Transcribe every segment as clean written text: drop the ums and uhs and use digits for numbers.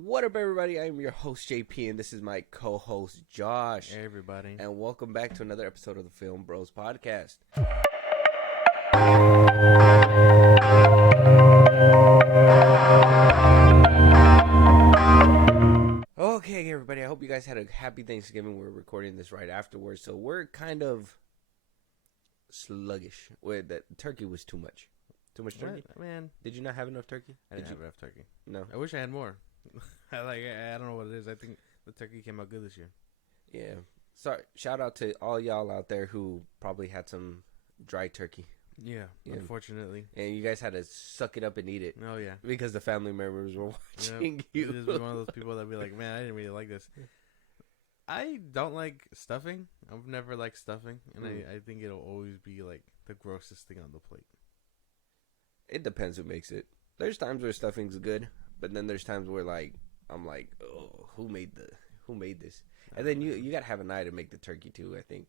What up, everybody? I am your host, JP, and this is my co-host, Josh. Hey, everybody. And welcome back to another episode of the FilmBros podcast. Okay, everybody, I hope you guys had a happy Thanksgiving. We're recording this right afterwards, so we're kind of sluggish. The turkey was too much. Too much turkey? What? Man, Did you not have enough turkey? I didn't have enough turkey. No. I wish I had more. I don't know what it is. I think the turkey came out good this year. Yeah. Sorry. Shout out to all y'all out there who probably had some dry turkey. Yeah, unfortunately. And you guys had to suck it up and eat it. Oh, yeah. Because the family members were watching you. Just be one of those people that be like, man, I didn't really like this. I don't like stuffing. I've never liked stuffing. And I think it'll always be like the grossest thing on the plate. It depends who makes it. There's times where stuffing's good, but then there's times where I'm like, oh, who made this? And then you gotta have an eye to make the turkey too. I think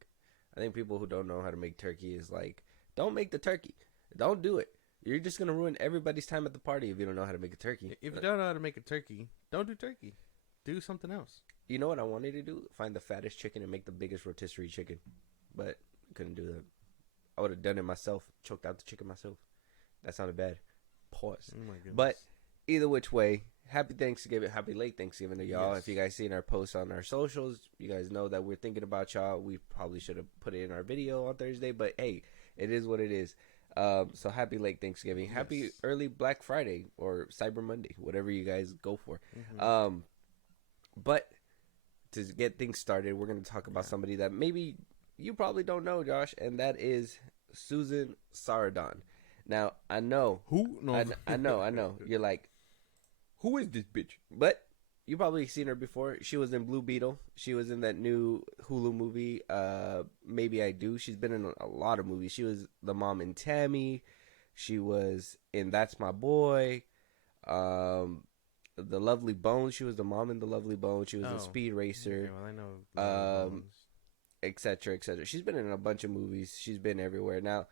people who don't know how to make turkey is like, don't make the turkey. Don't do it. You're just gonna ruin everybody's time at the party if you don't know how to make a turkey. If you don't know how to make a turkey, don't do turkey. Do something else. You know what I wanted to do? Find the fattest chicken and make the biggest rotisserie chicken, but couldn't do that. I would have done it myself. Choked out the chicken myself. That sounded bad. Pause. Oh my goodness. But either which way, happy Thanksgiving, happy late Thanksgiving to y'all. Yes. If you guys seen our posts on our socials, you guys know that we're thinking about y'all. We probably should have put it in our video on Thursday, but hey, it is what it is. So happy late Thanksgiving. Yes. Happy early Black Friday or Cyber Monday, whatever you guys go for. Mm-hmm. But to get things started, we're going to talk about somebody that maybe you probably don't know, Josh, and that is Susan Sarandon. Now, I know. Who? No. I know. You're like, who is this bitch? But you probably seen her before. She was in Blue Beetle. She was in that new Hulu movie, Maybe I Do. She's been in a lot of movies. She was the mom in Tammy. She was in That's My Boy. The Lovely Bones. She was the mom in The Lovely Bones. She was in Speed Racer. Okay, well, I know. Etc. Etc. She's been in a bunch of movies. She's been everywhere. Now,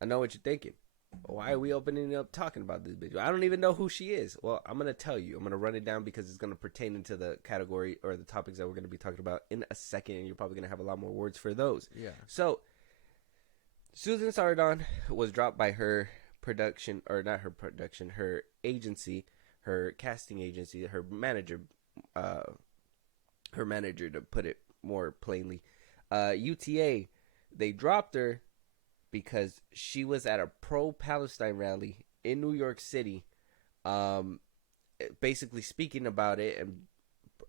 I know what you're thinking. Why are we opening up talking about this bitch? I don't even know who she is. Well, I'm going to tell you. I'm going to run it down because it's going to pertain into the category or the topics that we're going to be talking about in a second. And you're probably going to have a lot more words for those. Yeah. So, Susan Sarandon was dropped by her production, or not her production, her agency, her casting agency, her manager to put it more plainly. UTA, they dropped her because she was at a pro-Palestine rally in New York City, basically speaking about it and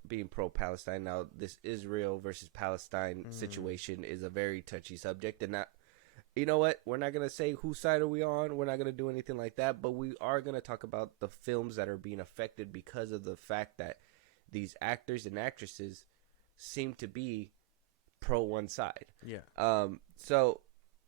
being pro-Palestine. Now, this Israel versus Palestine situation is a very touchy subject, and not, you know what? We're not going to say whose side are we on. We're not going to do anything like that, but we are going to talk about the films that are being affected because of the fact that these actors and actresses seem to be pro one side. Yeah. So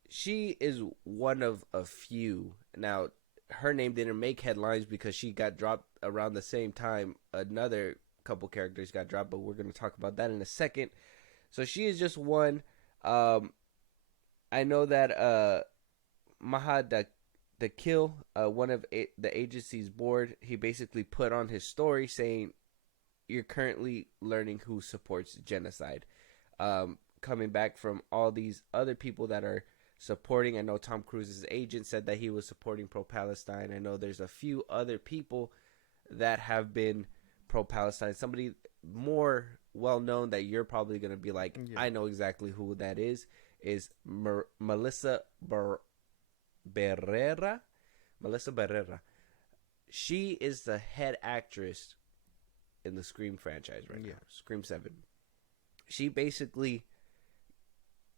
she is one of a few. Now, her name didn't make headlines because she got dropped around the same time another couple characters got dropped, but we're going to talk about that in a second. So she is just one. I know that Mahad Dakil, one of the agency's board, he basically put on his story saying, you're currently learning who supports genocide. Coming back from all these other people that are supporting. I know Tom Cruise's agent said that he was supporting pro-Palestine. I know there's a few other people that have been pro-Palestine. Somebody more well-known that you're probably going to be like, I know exactly who that is Melissa Berrera. Melissa Berrera. She is the head actress in the Scream franchise right now. Scream 7. She basically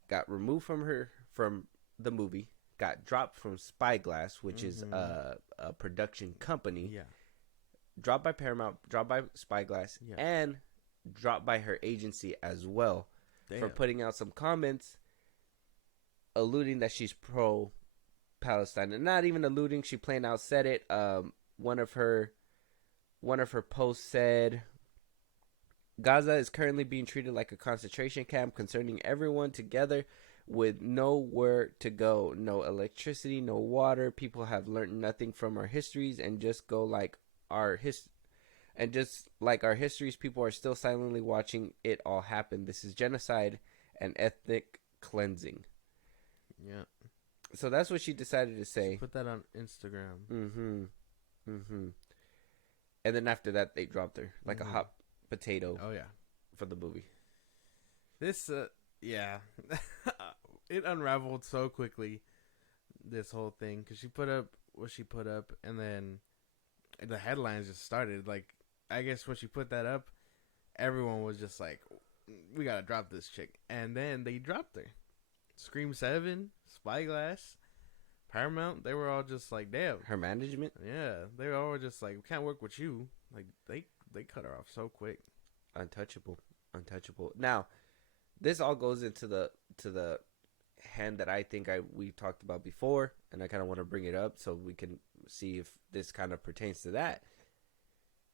got removed from the movie, got dropped from Spyglass, which is a production company. Yeah. Dropped by Paramount, dropped by Spyglass, and dropped by her agency as well. Damn. For putting out some comments alluding that she's pro-Palestine. And not even alluding, she plain out said it. One of her posts said, Gaza is currently being treated like a concentration camp, concerning everyone together with nowhere to go, no electricity, no water. People have learned nothing from our histories and just go like our history. And just like our histories, people are still silently watching it all happen. This is genocide and ethnic cleansing. Yeah. So that's what she decided to say. She put that on Instagram. Mm-hmm. Mm-hmm. And then after that, they dropped her like a hot potato. Oh, yeah. For the movie. This, yeah. It unraveled so quickly, this whole thing. Because she put up what she put up, and then the headlines just started. Like, I guess when she put that up, everyone was just like, we gotta drop this chick. And then they dropped her. Scream 7, Spyglass, Paramount, they were all just like, damn. Her management? Yeah, they were all just like, we can't work with you. Like, they cut her off so quick. Untouchable. Now, this all goes into the hand that I think we talked about before, and I kind of want to bring it up so we can see if this kind of pertains to that.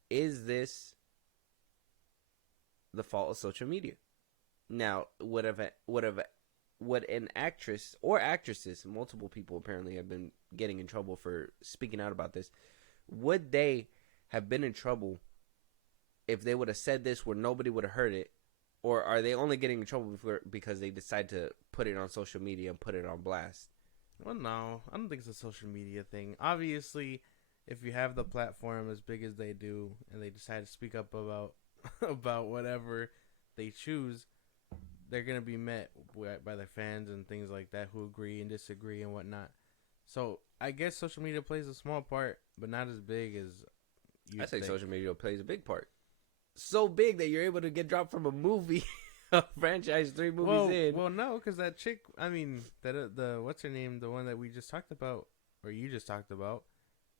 Is this the fault of social media? Now, would an actress or actresses, multiple people apparently have been getting in trouble for speaking out about this, would they have been in trouble if they would have said this where nobody would have heard it? Or are they only getting in trouble because they decide to put it on social media and put it on blast? Well, no, I don't think it's a social media thing. Obviously, if you have the platform as big as they do, and they decide to speak up about whatever they choose, they're gonna be met by their fans and things like that who agree and disagree and whatnot. So I guess social media plays a small part, but not as big as you. I think social media plays a big part. So big that you're able to get dropped from a movie, a franchise 3 movies in. Well, no, because that chick, I mean, the what's her name, the one that we just talked about, or you just talked about,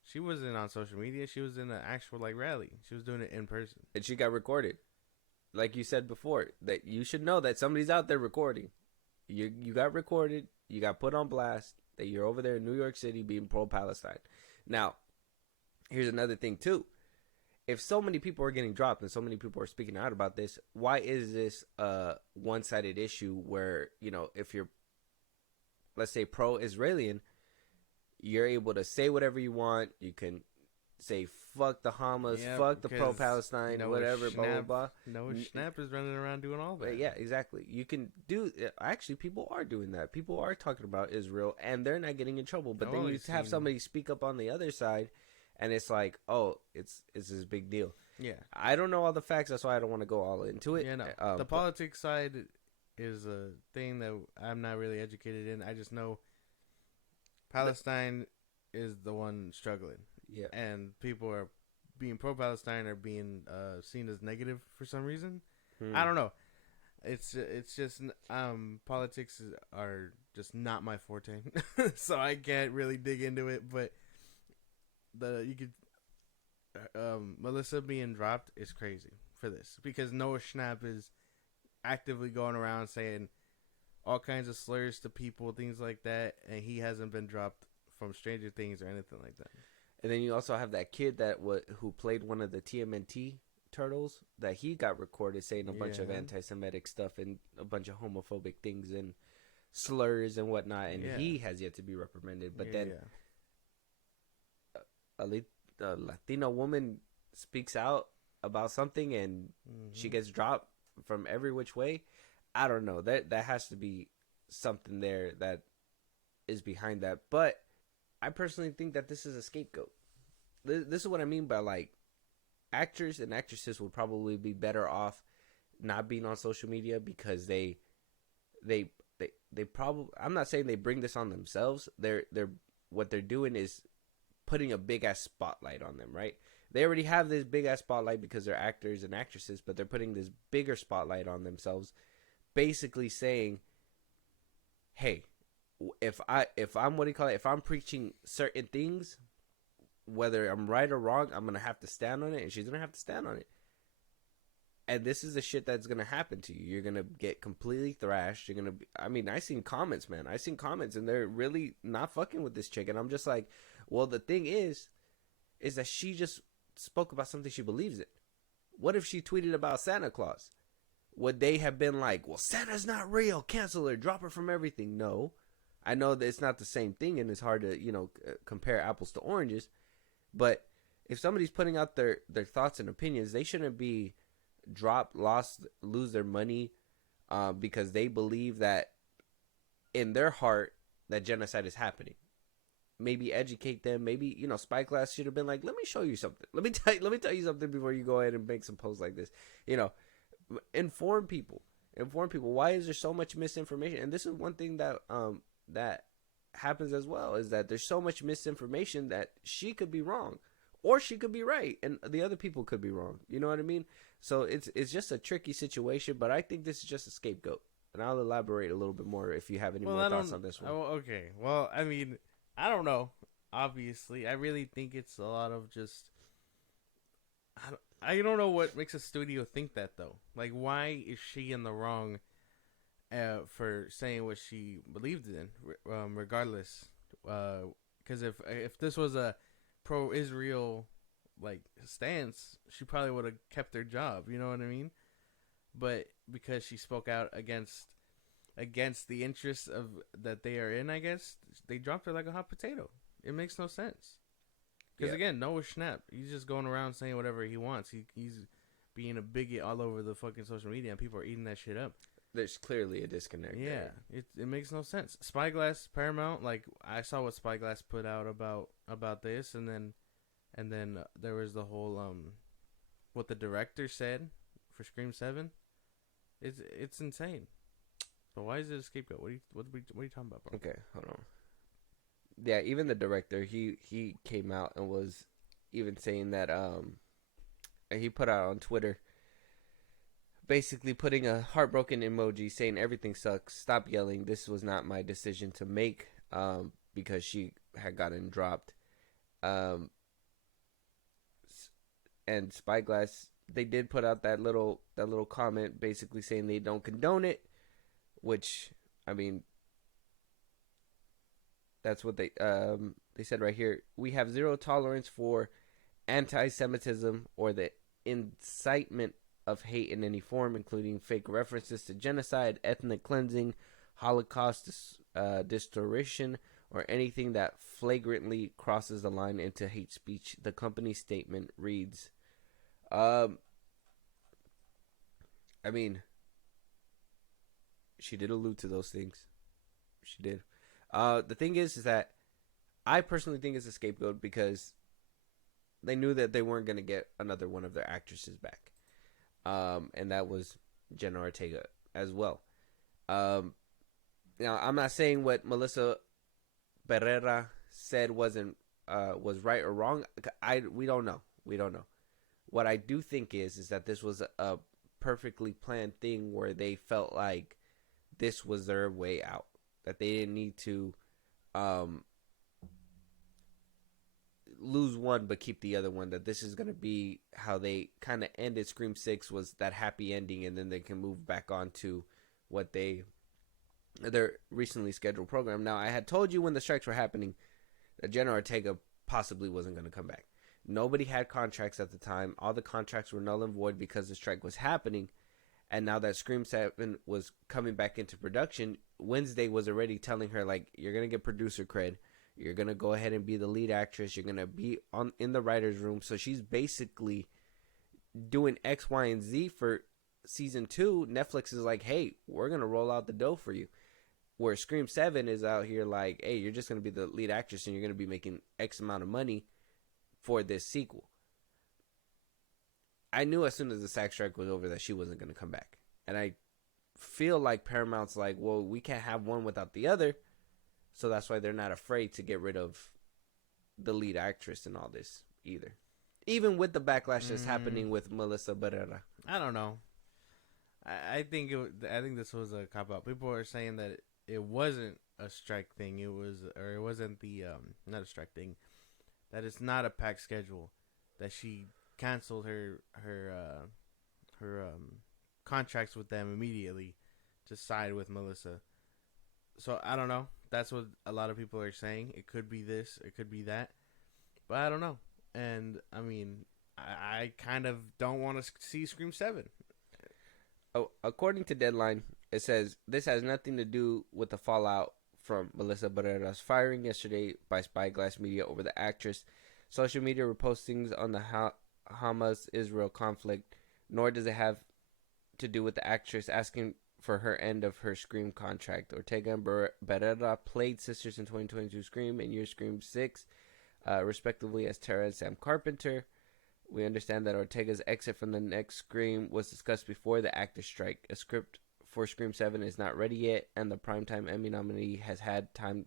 she wasn't on social media. She was in an actual rally. She was doing it in person, and she got recorded. Like you said before, that you should know that somebody's out there recording. You got recorded. You got put on blast. That you're over there in New York City being pro-Palestine. Now, here's another thing too. If so many people are getting dropped and so many people are speaking out about this, why is this a one-sided issue where, if you're, let's say, pro-Israeli, you're able to say whatever you want. You can say, fuck the Hamas, fuck the pro-Palestine, whatever, blah, blah, blah. Noah Schnapp is running around doing all that. Yeah, exactly. You can do, actually, people are doing that. People are talking about Israel, and they're not getting in trouble. But then you have somebody speak up on the other side, and it's like, oh, it's this big deal. Yeah. I don't know all the facts. That's why I don't want to go all into it. Yeah, no. The politics side is a thing that I'm not really educated in. I just know Palestine is the one struggling. Yeah. And people are being pro-Palestine are being seen as negative for some reason. I don't know. It's just politics are just not my forte. So I can't really dig into it, but Melissa being dropped is crazy for this because Noah Schnapp is actively going around saying all kinds of slurs to people, things like that, and he hasn't been dropped from Stranger Things or anything like that. And then you also have that kid who played one of the TMNT turtles that he got recorded saying a bunch of anti-Semitic stuff and a bunch of homophobic things and slurs and whatnot, and he has yet to be reprimanded. But then a Latino woman speaks out about something and she gets dropped from every which way. I don't know. That has to be something there that is behind that. But I personally think that this is a scapegoat. This is what I mean by actors and actresses would probably be better off not being on social media because they probably, I'm not saying they bring this on themselves. They're what they're doing is putting a big ass spotlight on them, right? They already have this big ass spotlight because they're actors and actresses, but they're putting this bigger spotlight on themselves, basically saying, "Hey, if I'm preaching certain things, whether I'm right or wrong, I'm gonna have to stand on it, and she's gonna have to stand on it. And this is the shit that's gonna happen to you. You're gonna get completely thrashed. You're gonna I seen comments, man. I seen comments, and they're really not fucking with this chick. And I'm just like, well, the thing is that she just spoke about something she believes in. What if she tweeted about Santa Claus? Would they have been like, well, Santa's not real, cancel her, drop her from everything? No. I know that it's not the same thing, and it's hard to, compare apples to oranges. But if somebody's putting out their thoughts and opinions, they shouldn't be lose their money because they believe that in their heart that genocide is happening. Maybe educate them. Maybe, you know, Spyglass should have been like, let me show you something. Let me tell you something before you go ahead and make some posts like this. You know, inform people. Inform people. Why is there so much misinformation? And this is one thing that that happens as well, is that there's so much misinformation that she could be wrong or she could be right and the other people could be wrong. You know what I mean? So it's just a tricky situation, but I think this is just a scapegoat. And I'll elaborate a little bit more if you have any more thoughts on this one. Okay. Well, I mean, I don't know. Obviously, I really think it's a lot of just. I don't know what makes a studio think that though. Like, why is she in the wrong for saying what she believed in, regardless? Because if this was a pro-Israel like stance, she probably would have kept her job. You know what I mean? But because she spoke out against the interests of that they are in, I guess they dropped her like a hot potato. It makes no sense. Because again, Noah Schnapp, he's just going around saying whatever he wants. He's being a bigot all over the fucking social media, and people are eating that shit up. There's clearly a disconnect. Yeah, there. It makes no sense. Spyglass, Paramount, like I saw what Spyglass put out about this, and then there was the whole what the director said for Scream 7. It's insane. But why is it a scapegoat? What are you talking about, bro? Okay, hold on. Yeah, even the director, he came out and was even saying that he put out on Twitter basically putting a heartbroken emoji saying everything sucks, stop yelling, this was not my decision to make, because she had gotten dropped. And Spyglass, they did put out that little comment basically saying they don't condone it, which, I mean, that's what they said right here. We have zero tolerance for anti-Semitism or the incitement of hate in any form, including fake references to genocide, ethnic cleansing, Holocaust distortion, or anything that flagrantly crosses the line into hate speech. The company statement reads, I mean, she did allude to those things. She did. The thing is that I personally think it's a scapegoat because they knew that they weren't going to get another one of their actresses back. And that was Jenna Ortega as well. Now, I'm not saying what Melissa Berrera said was right or wrong. We don't know. We don't know. What I do think is that this was a perfectly planned thing where they felt like this was their way out. That they didn't need to lose one but keep the other one. That this is going to be how they kind of ended Scream 6, was that happy ending, and then they can move back on to what their recently scheduled program. Now, I had told you when the strikes were happening that Jenna Ortega possibly wasn't going to come back. Nobody had contracts at the time. All the contracts were null and void because the strike was happening. And now that Scream 7 was coming back into production, Wednesday was already telling her, like, you're going to get producer cred. You're going to go ahead and be the lead actress. You're going to be in the writer's room. So she's basically doing X, Y, and Z for season 2. Netflix is like, hey, we're going to roll out the dough for you. Where Scream 7 is out here like, hey, you're just going to be the lead actress and you're going to be making X amount of money for this sequel. I knew as soon as the SAG strike was over that she wasn't going to come back. And I feel like Paramount's like, well, we can't have one without the other. So that's why they're not afraid to get rid of the lead actress and all this either. Even with the backlash that's happening with Melissa Berrera. I don't know. I think this was a cop-out. People are saying that it wasn't a strike thing. It wasn't the, not a strike thing. That it's not a packed schedule. That she canceled her contracts with them immediately to side with Melissa. So I don't know. That's what a lot of people are saying. It could be this, it could be that, but I don't know. And I mean, I kind of don't want to see Scream 7. Oh, according to Deadline, it says this has nothing to do with the fallout from Melissa Barrera's firing yesterday by Spyglass Media over the actress. social media repostings on the Hamas-Israel conflict, nor does it have to do with the actress asking for her end of her Scream contract. Ortega and Berrera played sisters in 2022 Scream and Year Scream 6, respectively, as Tara and Sam Carpenter. We understand that Ortega's exit from the next Scream was discussed before the actors' strike. A script for Scream 7 is not ready yet, and the Primetime Emmy nominee has had time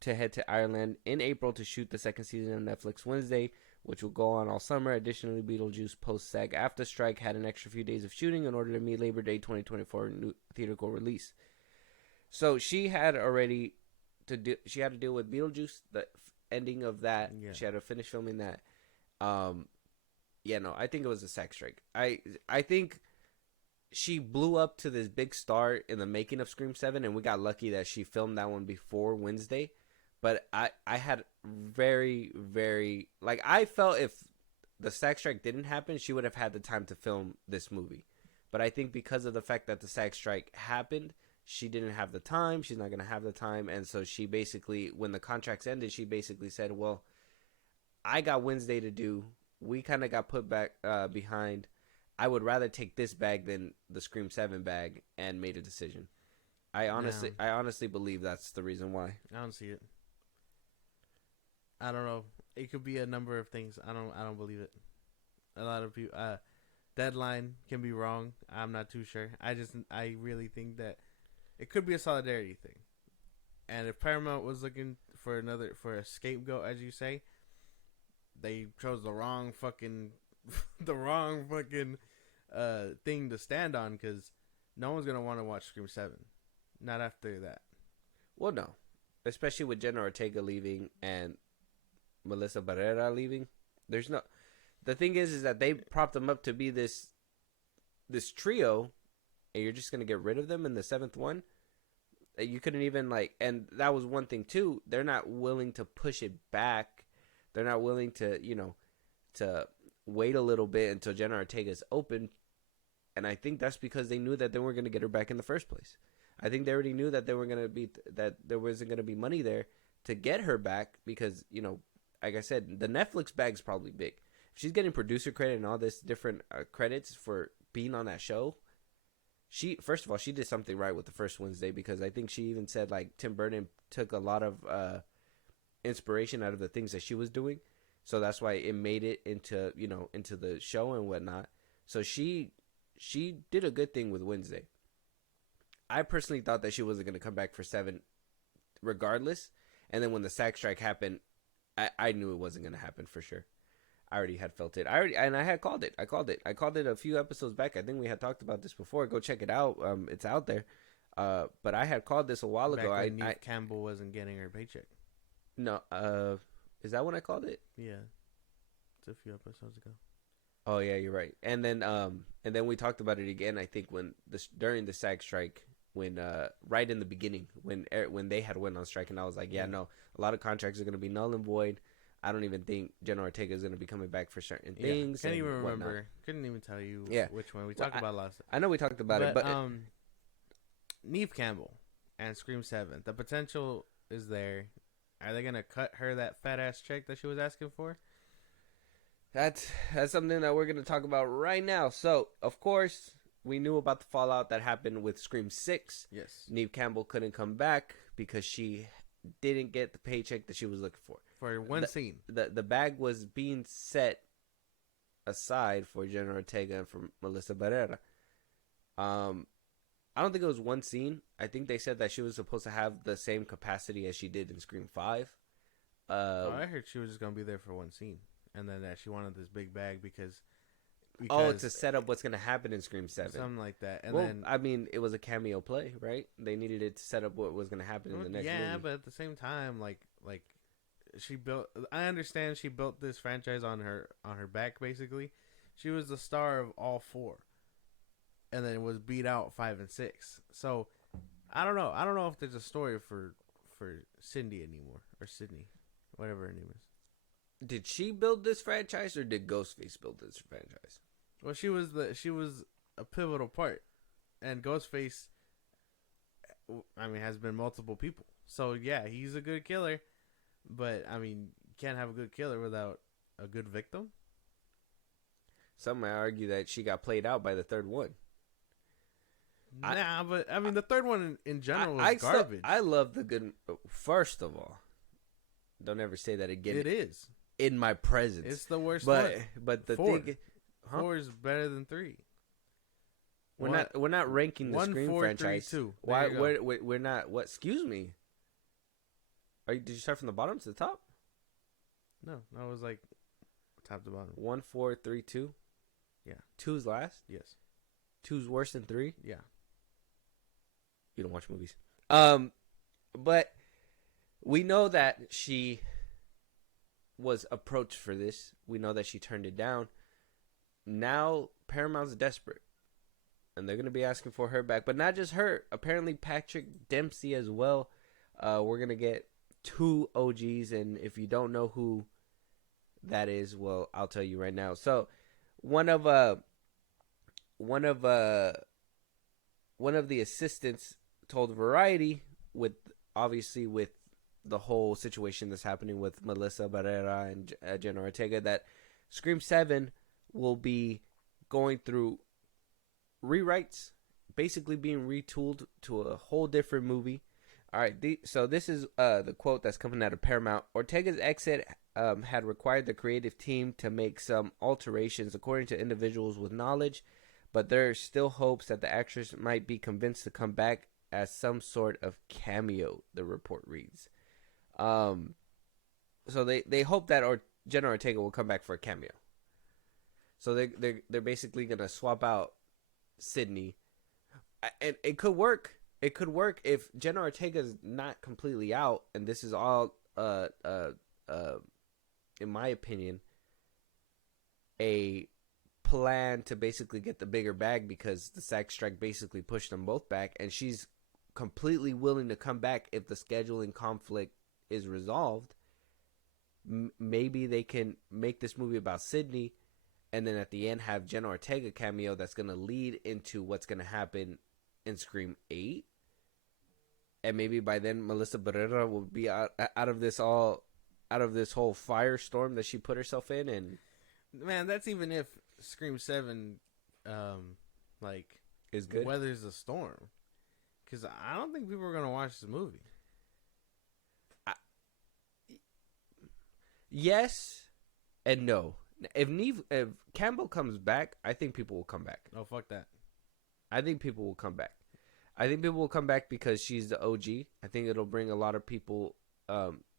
to head to Ireland in April to shoot the second season on Netflix Wednesday, which will go on all summer. Additionally, Beetlejuice post-SAG-AFTRA strike had an extra few days of shooting in order to meet Labor Day 2024 new theatrical release. So she had already she had to deal with Beetlejuice, the ending of that. Yeah. She had to finish filming that. I think it was a SAG strike. I think she blew up to this big star in the making of Scream 7, and we got lucky that she filmed that one before Wednesday. But I had very, very... Like, I felt if the SAG strike didn't happen, she would have had the time to film this movie. But I think because of the fact that the SAG strike happened, she didn't have the time. She's not going to have the time. And so she basically, when the contracts ended, she basically said, well, I got Wednesday to do. We kind of got put back behind. I would rather take this bag than the Scream 7 bag, and made a decision. I honestly believe that's the reason why. I don't see it. I don't know. It could be a number of things. I don't believe it. A lot of people deadline can be wrong. I'm not too sure. I really think that it could be a solidarity thing. And if Paramount was looking for a scapegoat, as you say, they chose the wrong fucking thing to stand on, because no one's gonna want to watch Scream 7. Not after that. Well, no, especially with Jenna Ortega leaving and Melissa Berrera leaving. There's no. The thing is that they propped them up to be this trio, and you're just gonna get rid of them in the 7th one. You couldn't even and that was one thing too. They're not willing to push it back. They're not willing to to wait a little bit until Jenna Ortega's open, and I think that's because they knew that they weren't going to get her back in the first place. I think they already knew that that there wasn't going to be money there to get her back, because like I said, the Netflix bag's probably big. If she's getting producer credit and all this different credits for being on that show, first of all, she did something right with the first Wednesday, because I think she even said Tim Burton took a lot of inspiration out of the things that she was doing. So that's why it made it into the show and whatnot. So she did a good thing with Wednesday. I personally thought that she wasn't going to come back for 7 regardless. And then when the SAG strike happened, I knew it wasn't going to happen for sure. I already had felt it. I had called it. I called it a few episodes back. I think we had talked about this before. Go check it out. It's out there. But I had called this a while ago. When Neve Campbell wasn't getting her paycheck. No, is that when I called it? Yeah, it's a few episodes ago. Oh yeah, you're right. And then we talked about it again. I think during the SAG strike, when right in the beginning, when they had went on strike, and I was like, no, a lot of contracts are going to be null and void. I don't even think Jenna Ortega is going to be coming back for certain things. Can't even remember. Couldn't even tell you which one we talked about last. I know we talked about it, but Neve Campbell and Scream 7, the potential is there. Are they gonna cut her that fat ass check that she was asking for? That's something that we're gonna talk about right now. So, of course, we knew about the fallout that happened with Scream 6. Yes. Neve Campbell couldn't come back because she didn't get the paycheck that she was looking for. For one scene. The bag was being set aside for Jenna Ortega and for Melissa Berrera. I don't think it was one scene. I think they said that she was supposed to have the same capacity as she did in Scream 5. I heard she was just going to be there for one scene. And then that she wanted this big bag because to set up what's going to happen in Scream 7. Something like that. And then, I mean, it was a cameo play, right? They needed it to set up what was going to happen in the next movie. Yeah, but at the same time, like she built... I understand she built this franchise on her back, basically. She was the star of all 4. And then was beat out 5 and 6. So, I don't know. I don't know if there's a story for Cindy anymore. Or Sydney. Whatever her name is. Did she build this franchise or did Ghostface build this franchise? Well, she was a pivotal part. And Ghostface, I mean, has been multiple people. So, yeah, he's a good killer. But, I mean, can't have a good killer without a good victim. Some might argue that she got played out by the third one. But I mean, the third one in general was garbage. I love the good. First of all, don't ever say that again. It is in my presence. It's the worst. But the thing, 4 is better than 3. We're not ranking the 1, Scream 4, franchise. 3, 2. Why we're not? What? Excuse me. Did you start from the bottom to the top? No, that was like top to bottom. 1, 4, 3, 2. Yeah. 2's last. Yes. 2's worse than 3. Yeah. You don't watch movies. But we know that she was approached for this. We know that she turned it down. Now Paramount's desperate, and they're gonna be asking for her back. But not just her. Apparently Patrick Dempsey as well. We're gonna get 2 OGs, and if you don't know who that is, well, I'll tell you right now. So one of the assistants told Variety, with the whole situation that's happening with Melissa Berrera and Jenna Ortega, that Scream 7 will be going through rewrites, basically being retooled to a whole different movie. All right, so this is the quote that's coming out of Paramount. Ortega's exit had required the creative team to make some alterations according to individuals with knowledge, but there are still hopes that the actress might be convinced to come back as some sort of cameo, the report reads. So they hope that Jenna Ortega will come back for a cameo. So they're basically gonna swap out Sydney, and it could work. It could work if Jenna Ortega's not completely out, and this is all in my opinion, a plan to basically get the bigger bag, because the SAG strike basically pushed them both back, and she's completely willing to come back if the scheduling conflict is resolved. Maybe they can make this movie about Sydney, and then at the end have Jenna Ortega cameo that's going to lead into what's going to happen in Scream 8. And maybe by then Melissa Berrera will be out of this whole firestorm that she put herself in. And man, that's even if Scream 7 is good, weathers the storm, because I don't think people are going to watch this movie. Yes and no. If Campbell comes back, I think people will come back. Oh, fuck that. I think people will come back. I think people will come back because she's the OG. I think it'll bring a lot of people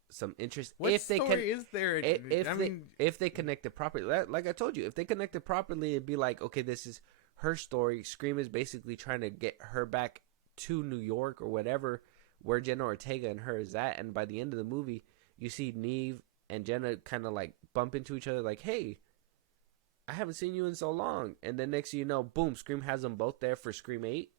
some interest. What story is there? If they connect it properly. Like I told you, if they connect it properly, it'd be like, okay, this is her story. Scream is basically trying to get her back to New York or whatever, where Jenna Ortega and her is at. And by the end of the movie, you see Neve and Jenna kind of like bump into each other like, hey, I haven't seen you in so long. And then next thing you know, boom, Scream has them both there for Scream 8.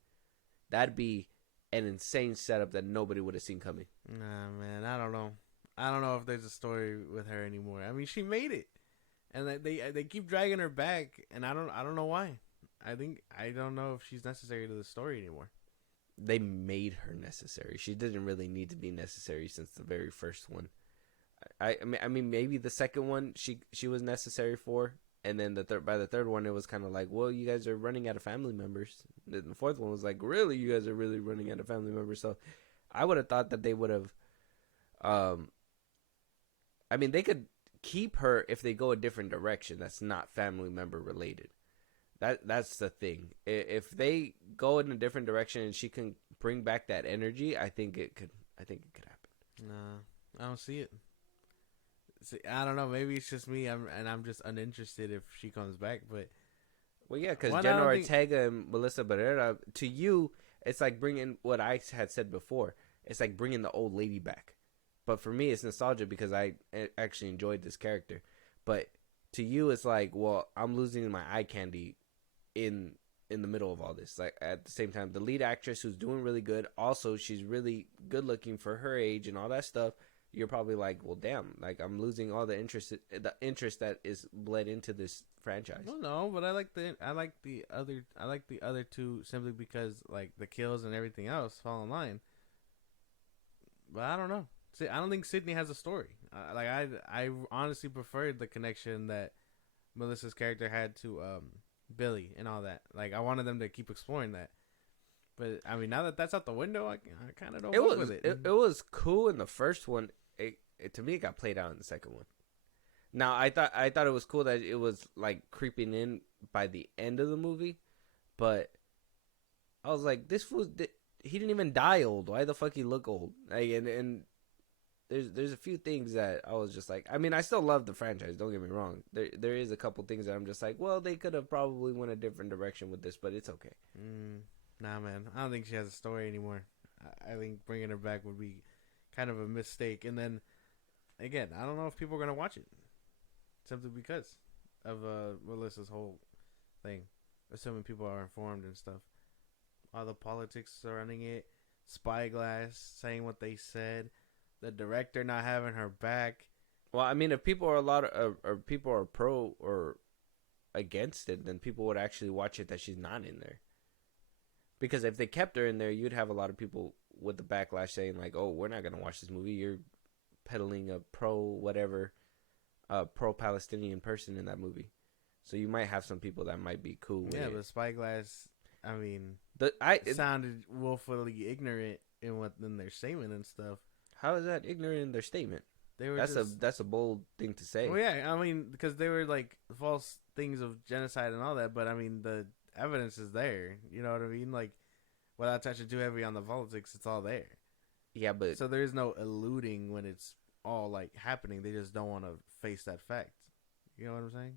That'd be an insane setup that nobody would have seen coming. Nah, man, I don't know. I don't know if there's a story with her anymore. I mean, she made it, and they keep dragging her back, and I don't know why. I don't know if she's necessary to the story anymore. They made her necessary. She didn't really need to be necessary since the very first one. I mean, maybe the second one she was necessary for, and then by the third one it was kind of like, well, you guys are running out of family members. The fourth one was like, really, you guys are really running out of family members. So I would have thought that they would have. I mean, they could keep her if they go a different direction that's not family member related. That's the thing. If they go in a different direction and she can bring back that energy, I think it could happen. Nah, I don't see it. See, I don't know. Maybe it's just me. I'm just uninterested if she comes back. But well, yeah, because Jenna Ortega and Melissa Berrera, to you, it's like bringing what I had said before. It's like bringing the old lady back. But for me, it's nostalgia because I actually enjoyed this character. But to you, it's like, well, I'm losing my eye candy in the middle of all this. Like at the same time, the lead actress who's doing really good, also she's really good looking for her age and all that stuff. You're probably like, well, damn, like I'm losing all the interest that is bled into this franchise. Well, no, but I like the other two simply because like the kills and everything else fall in line. But I don't know. See, I don't think Sydney has a story. I honestly preferred the connection that Melissa's character had to Billy and all that. Like, I wanted them to keep exploring that. But I mean, now that that's out the window, I kind of don't fuck with it. It was cool in the first one. To me, it got played out in the second one. Now, I thought it was cool that it was like creeping in by the end of the movie, but I was like, this fool, he didn't even die old. Why the fuck he look old? Like, and there's a few things that I was just like, I mean, I still love the franchise. Don't get me wrong. There is a couple things that I'm just like, well, they could have probably went a different direction with this, but it's okay. Nah, man, I don't think she has a story anymore. I think bringing her back would be kind of a mistake. And then again, I don't know if people are gonna watch it simply because of Melissa's whole thing. Assuming people are informed and stuff. All the politics surrounding it, Spyglass saying what they said, the director not having her back. Well, I mean, if people are people are pro or against it, then people would actually watch it that she's not in there. Because if they kept her in there, you'd have a lot of people with the backlash saying like, "Oh, we're not gonna watch this movie. You're peddling a pro-Palestinian person in that movie." So you might have some people that might be cool with it. But Spyglass, I mean, it sounded woefully ignorant in their statement and stuff. How is that ignorant in their statement? That's a bold thing to say. Well, yeah, I mean, because they were like false things of genocide and all that, but I mean, the evidence is there. You know what I mean? Like, without touching too heavy on the politics, it's all there. Yeah, but so there is no eluding when it's all like happening. They just don't want to face that fact. You know what I'm saying?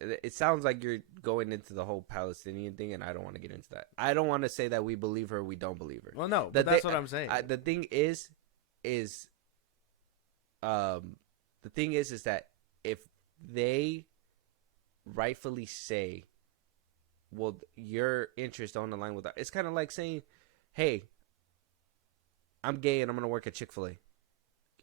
It sounds like you're going into the whole Palestinian thing, and I don't want to get into that. I don't want to say that we believe her or we don't believe her. Well, no, but that's what I'm saying. The thing is that if they rightfully say, well, your interest on the line with that, it's kind of like saying, hey, I'm gay and I'm going to work at Chick-fil-A.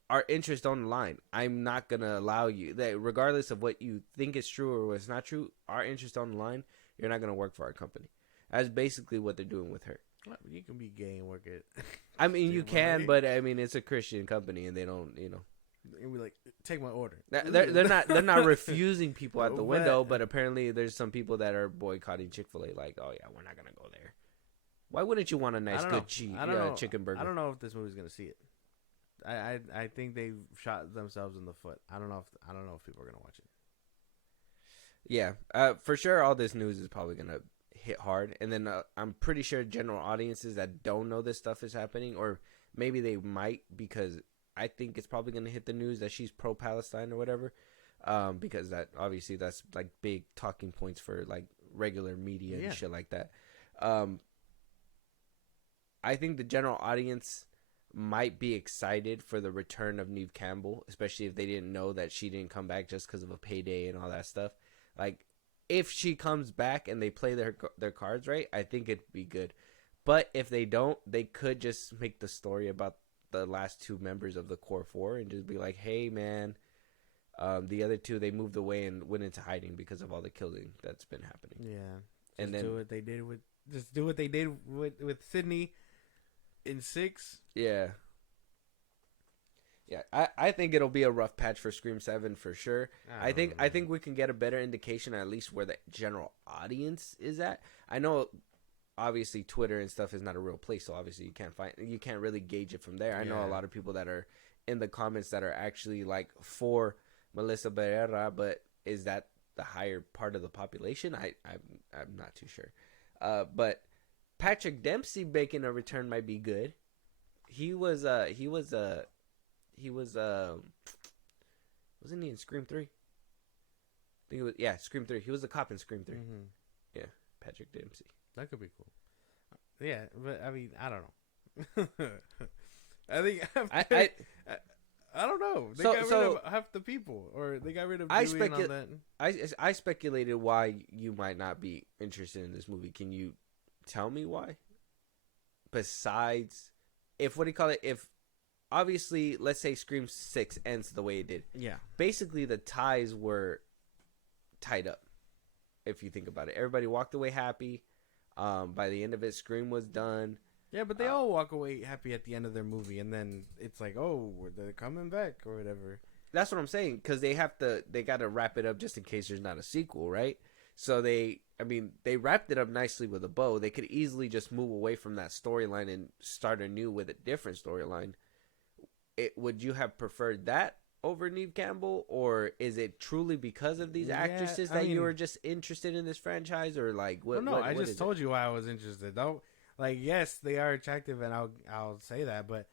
Our interest on the line. I'm not going to allow you, that regardless of what you think is true or what's not true, our interest on the line, you're not going to work for our company. That's basically what they're doing with her. You can be gay and work at... I mean, you can, but I mean, it's a Christian company and they don't, And we like, take my order. They're not refusing people at the window, but apparently there's some people that are boycotting Chick-fil-A like, oh yeah, we're not going to go there. Why wouldn't you want a nice, good chicken burger? I don't know if this movie's going to see it. I think they shot themselves in the foot. I don't know if people are gonna watch it. Yeah, for sure. All this news is probably gonna hit hard, and then I'm pretty sure general audiences that don't know this stuff is happening, or maybe they might, because I think it's probably gonna hit the news that she's pro-Palestine or whatever, because that obviously that's like big talking points for like regular media and shit like that. I think the general audience might be excited for the return of Neve Campbell, especially if they didn't know that she didn't come back just because of a payday and all that stuff. Like, if she comes back and they play their cards right, I think it'd be good. But if they don't, they could just make the story about the last two members of the core four and just be like, hey, man, the other two, they moved away and went into hiding because of all the killing that's been happening. Yeah. And then do what they did with Sydney in 6. Yeah. I think it'll be a rough patch for Scream 7 for sure. I think we can get a better indication at least where the general audience is at. I know obviously Twitter and stuff is not a real place, so obviously you can't really gauge it from there. I know a lot of people that are in the comments that are actually like for Melissa Berrera, but is that the higher part of the population? I'm not too sure. But Patrick Dempsey making a return might be good. He was wasn't he in Scream 3? I think it was Scream 3. He was the cop in Scream 3. Mm-hmm. Yeah, Patrick Dempsey. That could be cool. Yeah, but I mean, I don't know. I think I don't know. They got rid of half the people, or they got rid of Dewey and all that. I speculated why you might not be interested in this movie. Can you tell me why? Besides, if obviously, let's say Scream 6 ends the way it did. Yeah. Basically, the ties were tied up, if you think about it. Everybody walked away happy. By the end of it, Scream was done. Yeah, but they all walk away happy at the end of their movie, and then it's like, oh, they're coming back or whatever. That's what I'm saying, because they got to wrap it up just in case there's not a sequel, right? So they wrapped it up nicely with a bow. They could easily just move away from that storyline and start anew with a different storyline. Would you have preferred that over Neve Campbell, or is it truly because of these actresses that you were just interested in this franchise, or like what? Well, no, I just told it? you why I was interested. Don't like, yes, they are attractive, and I'll say that, but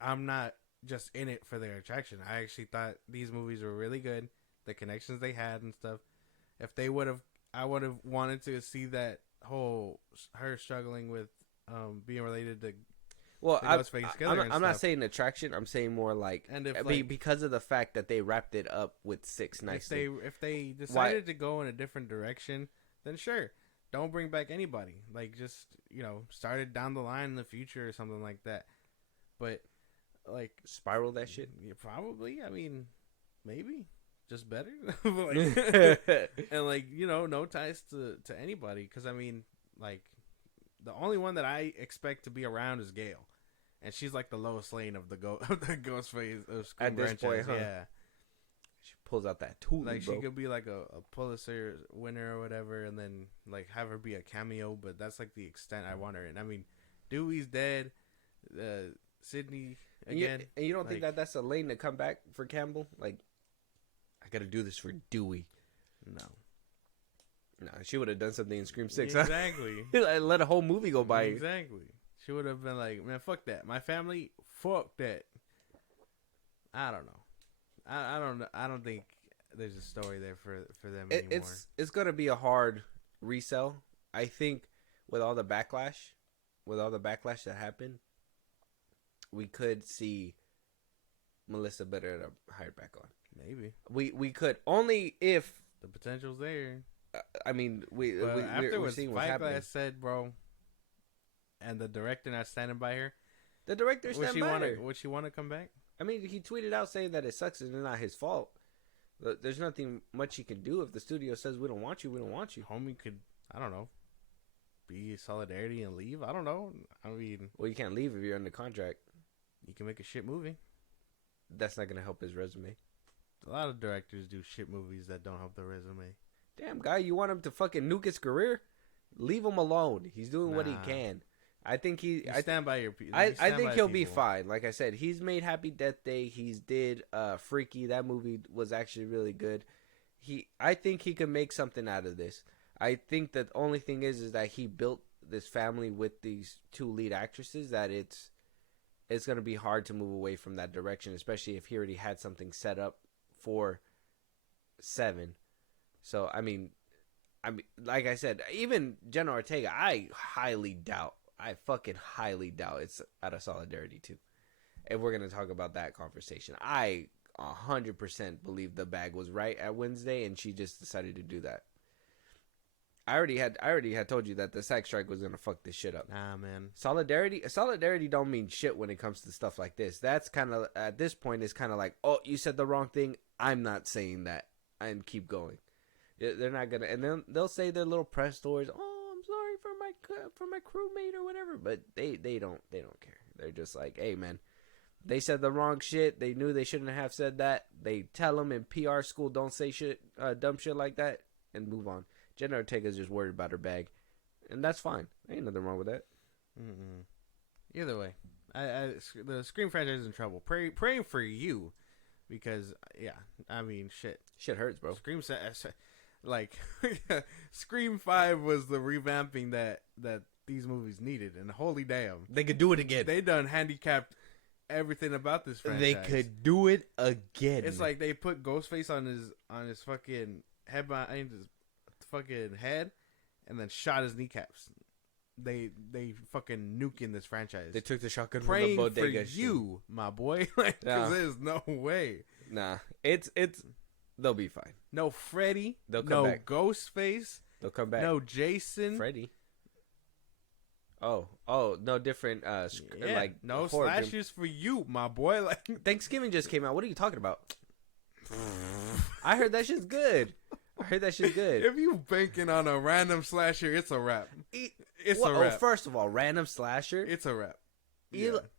I'm not just in it for their attraction. I actually thought these movies were really good, the connections they had and stuff. If they would have, I would have wanted to see that whole her struggling with being related to. Well, I'm not saying attraction. I'm saying more like, and if, because of the fact that they wrapped it up with 6 nicely. If they decided to go in a different direction, then sure, don't bring back anybody. Like, just start it down the line in the future or something like that. But like, spiral that shit. Yeah, probably. I mean, maybe just better. And like, no ties to anybody, because I mean, like, the only one that I expect to be around is Gale, and she's like the Lois Lane of the Ghostface of Scream at this franchise. point, huh? Yeah, she pulls out that tool. like bro. she could be like a Pulitzer winner or whatever, and then like have her be a cameo. But that's like the extent I want her in. I mean, Dewey's dead. Sydney again. And you don't think that's a lane to come back for Campbell? Like, I got to do this for Dewey. No, she would have done something in Scream 6. Exactly. Huh? Let a whole movie go by. Exactly. She would have been like, man, fuck that. My family, fuck that. I don't know. I don't think there's a story there for them anymore. It's going to be a hard resell. I think with all the backlash that happened, we could see Melissa Berrera hired back on. Maybe. We could, only if the potential's there. I mean, after we're seeing what's happening. said, bro, and the director not standing by her. The director standing by her. Would she want to come back? I mean, he tweeted out saying that it sucks and it's not his fault. There's nothing much he can do if the studio says we don't want you. We don't want you. Homie could, I don't know, be solidarity and leave. I don't know. I mean, well, you can't leave if you're under contract. You can make a shit movie. That's not gonna help his resume. A lot of directors do shit movies that don't help their resume. Damn, guy, you want him to fucking nuke his career? Leave him alone. He's doing what he can. I think I stand by your people. I think he'll be fine. Like I said, he's made Happy Death Day. He's did Freaky. That movie was actually really good. I think he could make something out of this. I think that the only thing is that he built this family with these 2 lead actresses, that it's going to be hard to move away from that direction, especially if he already had something set up for 7. So, I mean, like I said, even Jenna Ortega, I fucking highly doubt it's out of solidarity too. If we're going to talk about that conversation, I 100% believe the bag was right at Wednesday and she just decided to do that. I already had told you that the SAG strike was going to fuck this shit up. Nah, man. Solidarity don't mean shit when it comes to stuff like this. That's kind of, at this point, it's kind of like, oh, you said the wrong thing. I'm not saying that, and keep going. They're not gonna, and then they'll say their little press stories. Oh, I'm sorry for my crewmate or whatever, but they don't care. They're just like, hey man, they said the wrong shit. They knew they shouldn't have said that. They tell them in PR school, don't say shit, dumb shit like that, and move on. Jenna Ortega's just worried about her bag, and that's fine. Ain't nothing wrong with that. Either way, the Scream franchise is in trouble. Praying for you, because I mean, shit hurts, bro. Like, Scream 5 was the revamping that these movies needed, and holy damn, they could do it again. They done handicapped everything about this franchise. They could do it again. It's like they put Ghostface on his fucking head, behind his fucking head, and then shot his kneecaps. They fucking nuking this franchise. They took the shotgun Praying from the bodega. For you, my boy. Like, cause there's no way. Nah, it's they'll be fine. No Freddy. They'll come back. Ghostface. They'll come back. No Jason. Freddy. Oh, no different. Like no slashers for you, my boy. Like, Thanksgiving just came out. What are you talking about? I heard that shit's good. If you banking on a random slasher, it's a wrap. It's a wrap. First of all, random slasher. It's a wrap.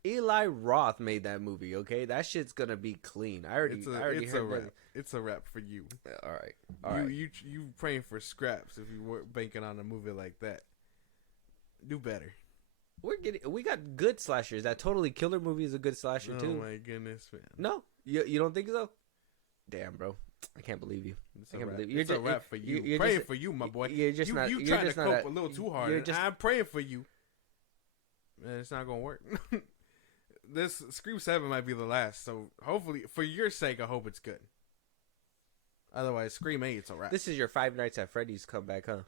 Eli Roth made that movie. Okay, that shit's gonna be clean. I already heard that. It's a wrap for you. All right. You praying for scraps if you weren't banking on a movie like that. Do better. We got good slashers. That Totally Killer movie is a good slasher too. Oh my goodness, man. No, you don't think so? Damn, bro. I can't believe you. It's a wrap for you. You're praying for you, my boy. You're just not. You trying to cope a little too hard. I'm praying for you. Man, it's not gonna work. This Scream 7 might be the last, so hopefully, for your sake, I hope it's good. Otherwise, Scream 8, it's a wrap. This is your Five Nights at Freddy's comeback, huh?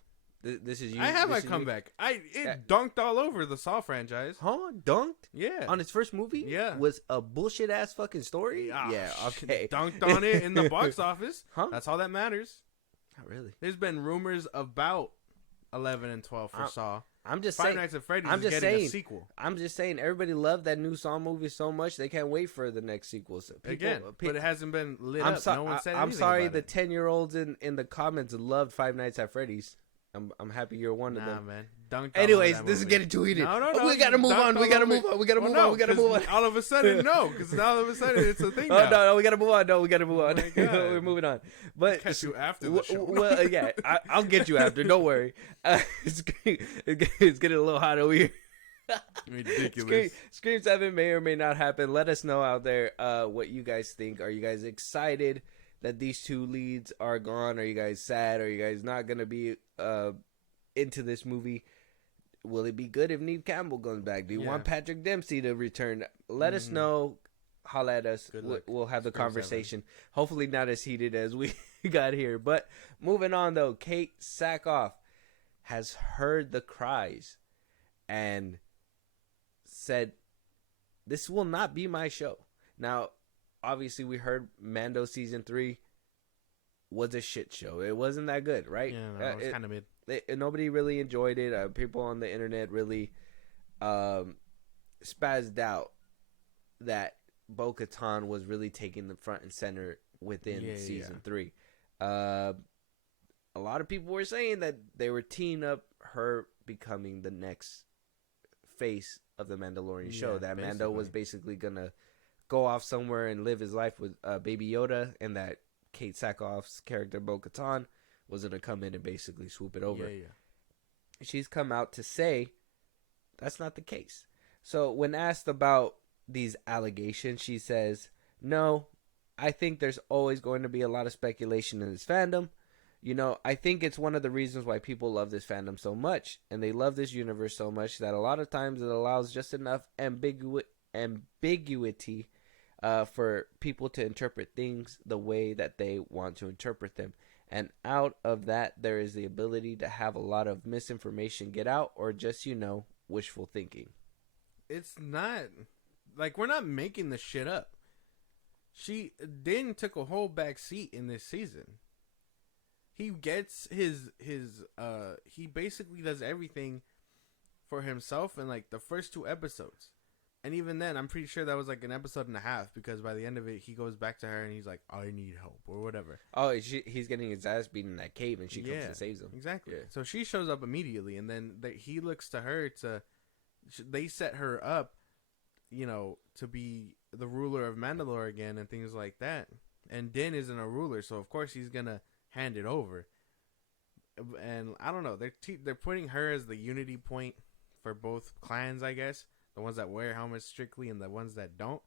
This is you. I have my comeback. It dunked all over the Saw franchise. Huh? Dunked? Yeah. On its first movie? Yeah. Was a bullshit ass fucking story? Yeah, okay. Dunked on it in the box office. Huh? That's all that matters. Not really. There's been rumors about 11 and 12 for Saw. I'm just Five saying. Nights at Freddy's is getting a sequel. I'm just saying. Everybody loved that new Saw movie so much they can't wait for the next sequel. So but it hasn't been lit up. No one said anything I'm sorry. about The it. 10-year-olds in the comments loved Five Nights at Freddy's. I'm happy you're one of them. Man. Dunked Anyways, this is getting too heated. No. We gotta move on. We gotta move on. All of a sudden, no. Because now all of a sudden, it's a thing now. No, we gotta move on. my God. We're moving on. But I'll catch you after the show. Well, yeah, I'll get you after. Don't worry. It's getting a little hot over here. Ridiculous. Scream 7 may or may not happen. Let us know out there what you guys think. Are you guys excited that these two leads are gone? Are you guys sad? Are you guys not going to be into this movie? Will it be good if Neve Campbell comes back? Do you want Patrick Dempsey to return? Let us know. Holla at us. We'll have the conversation. 7. Hopefully not as heated as we got here. But moving on, though, Kate Sackhoff has heard the cries and said, this will not be my show. Now, obviously, we heard Mando Season 3 was a shit show. It wasn't that good, right? Yeah, no, it was kind of mid. Nobody really enjoyed it. People on the internet really spazzed out that Bo-Katan was really taking the front and center within Season 3. A lot of people were saying that they were teeing up her becoming the next face of the Mandalorian show. That basically. Mando was basically going to go off somewhere and live his life with Baby Yoda, and that Kate Sackhoff's character Bo-Katan was going to come in and basically swoop it over. She's come out to say that's not the case. So when asked about these allegations, she says, no, I think there's always going to be a lot of speculation in this fandom. You know, I think it's one of the reasons why people love this fandom so much, and they love this universe so much that a lot of times it allows just enough ambiguity for people to interpret things the way that they want to interpret them. And out of that, there is the ability to have a lot of misinformation get out, or just, wishful thinking. It's not, like, we're not making this shit up. Din took a whole back seat in this season. He gets he basically does everything for himself in, like, the first 2 episodes. And even then, I'm pretty sure that was like an episode and a half, because by the end of it, he goes back to her and he's like, I need help or whatever. Oh, he's getting his ass beaten in that cave and she comes and saves him. Exactly. Yeah. So she shows up immediately, and then he looks to her they set her up, to be the ruler of Mandalore again and things like that. And Din isn't a ruler, so of course he's going to hand it over. And I don't know, they're putting her as the unity point for both clans, I guess. The ones that wear helmets strictly and the ones that don't.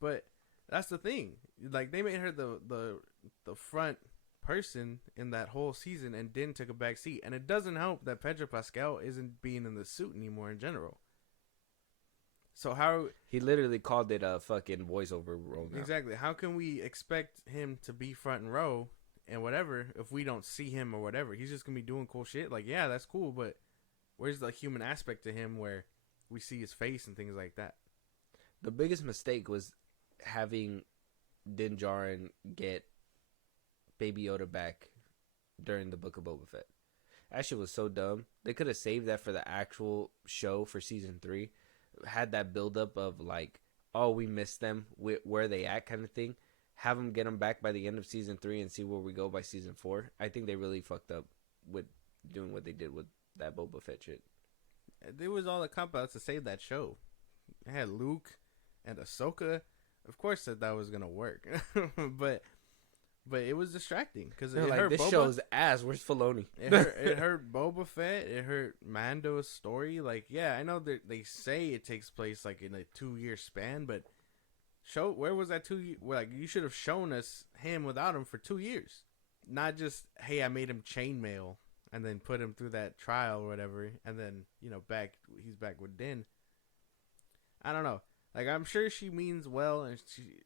But that's the thing. Like, they made her the front person in that whole season, and Din took a back seat. And it doesn't help that Pedro Pascal isn't being in the suit anymore in general. So how... He literally called it a fucking voiceover role now. Exactly. How can we expect him to be front and row and whatever if we don't see him or whatever? He's just going to be doing cool shit. Like, yeah, that's cool, but... where's the human aspect to him where we see his face and things like that? The biggest mistake was having Din Djarin get Baby Yoda back during the Book of Boba Fett. That shit was so dumb. They could have saved that for the actual show for Season 3. Had that buildup of like, oh, we missed them, where they at kind of thing. Have them get them back by the end of Season 3 and see where we go by Season 4. I think they really fucked up with doing what they did with that Boba Fett shit. There was all the cop outs to save that show. It had Luke and Ahsoka. Of course that was gonna work, but it was distracting because it like, hurt this Boba. show's ass. Where's Filoni? It hurt Boba Fett. It hurt Mando's story. Like, yeah, I know that they say it takes place like in a 2-year span, but where was that 2 year? Like, you should have shown us him without him for 2 years, not just, hey, I made him chainmail and then put him through that trial or whatever, and then he's back with Din. I don't know. Like, I'm sure she means well, and